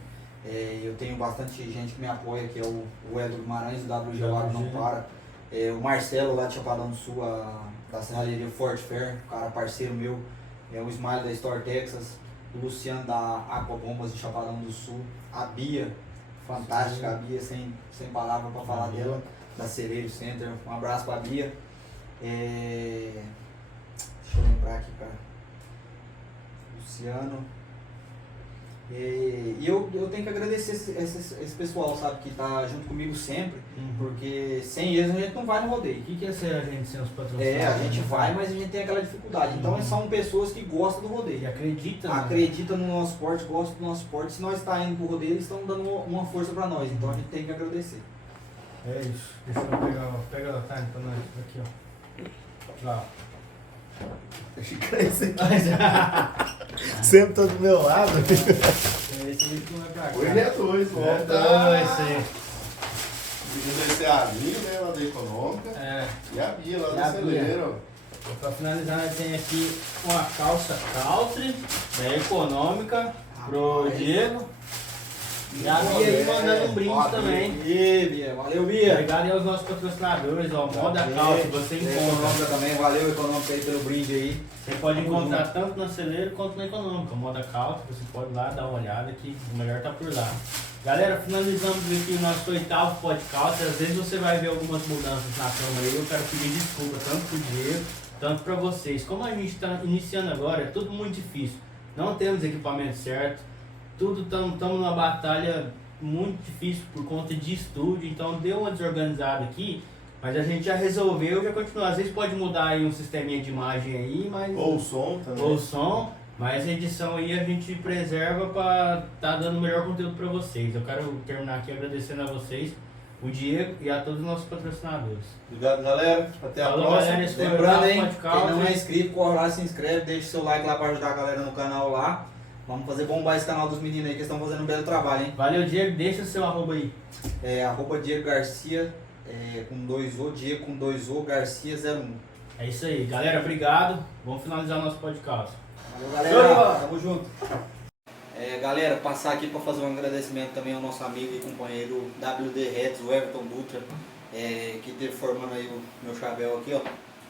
Eu tenho bastante gente que me apoia, que é o Hélio Guimarães, do WG Lago Não Para, o Marcelo lá de Chapadão do Sul, da serralheria Fort Fair, cara parceiro meu, o Smile da Store Texas, o Luciano da Aqua Bombas de Chapadão do Sul, a Bia, fantástica, a Bia, sem palavra para falar dela, da Cereiro Center, um abraço pra Bia. Deixa eu lembrar aqui, cara. Luciano. E eu tenho que agradecer esse pessoal, sabe, que tá junto comigo sempre, porque sem eles a gente não vai no rodeio. O que é ser a gente sem os patrocinadores? A gente vai, mas a gente tem aquela dificuldade. Então são pessoas que gostam do rodeio. E acreditam no nosso esporte, gostam do nosso esporte. Se nós estamos indo pro rodeio, eles estão dando uma força pra nós. Então a gente tem que agradecer. É isso. Deixa eu pega a time pra nós. Aqui, ó. Lá. Deixa eu crescer. Sempre tô do meu lado. Esse Brinde é dois, É vamos dois, sim. Vai ser a Aline, né, lá da Econômica, É. e a Bia, lá E do a Celeiro. E pra finalizar, nós temos aqui uma calça country, da Econômica, pro Diego. E a Bia aí mandando um brinde também. Bia. Valeu, Bia. Obrigado aí aos nossos patrocinadores, ó, Moda Country, você encontra. Econômica também, valeu Econômica aí pelo brinde aí. Você pode encontrar tanto na Celeiro quanto na Econômica. Moda Country, você pode ir lá dar uma olhada que o melhor tá por lá. Galera, finalizamos aqui o nosso 8º podcast. Às vezes você vai ver algumas mudanças na cama aí. Eu quero pedir desculpa tanto pro Diego, tanto para vocês. Como a gente está iniciando agora, é tudo muito difícil. Não temos equipamento certo. Tudo estamos numa batalha muito difícil por conta de estúdio. Então deu uma desorganizada aqui. Mas a gente já resolveu, já continua. Às vezes pode mudar aí um sisteminha de imagem aí, mas... Ou o som também. Ou o som. Mas a edição aí a gente preserva para estar dando o melhor conteúdo para vocês. Eu quero terminar aqui agradecendo a vocês, o Diego e a todos os nossos patrocinadores. Obrigado, galera. Até a Falou, próxima. galera, esse foi o Lembrando, hein, podcast, quem não é hein? inscrito, corre lá, se inscreve, deixa o seu like lá pra ajudar a galera no canal lá. Vamos fazer bombar esse canal dos meninos aí que estão fazendo um belo trabalho, hein? Valeu, Diego. Deixa o seu arroba aí. Arroba Diego Garcia, com 2O, Diego com 2O, Garcia 01. É isso aí. Galera, obrigado. Vamos finalizar o nosso podcast. Valeu, galera. Tamo junto. Galera, passar aqui para fazer um agradecimento também ao nosso amigo e companheiro WD Reds, o Everton Dutra, que esteve formando aí o meu chapéu aqui, ó.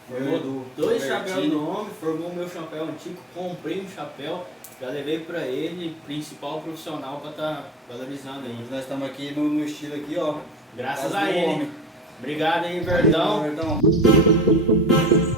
Formou dois chapéus no homem, formou o meu chapéu antigo, comprei um chapéu, já levei pra ele, principal profissional pra tá valorizando aí. Hoje nós estamos aqui no estilo aqui, ó. Graças Caso a do ele. homem. Obrigado aí, Verdão. Valeu, Verdão.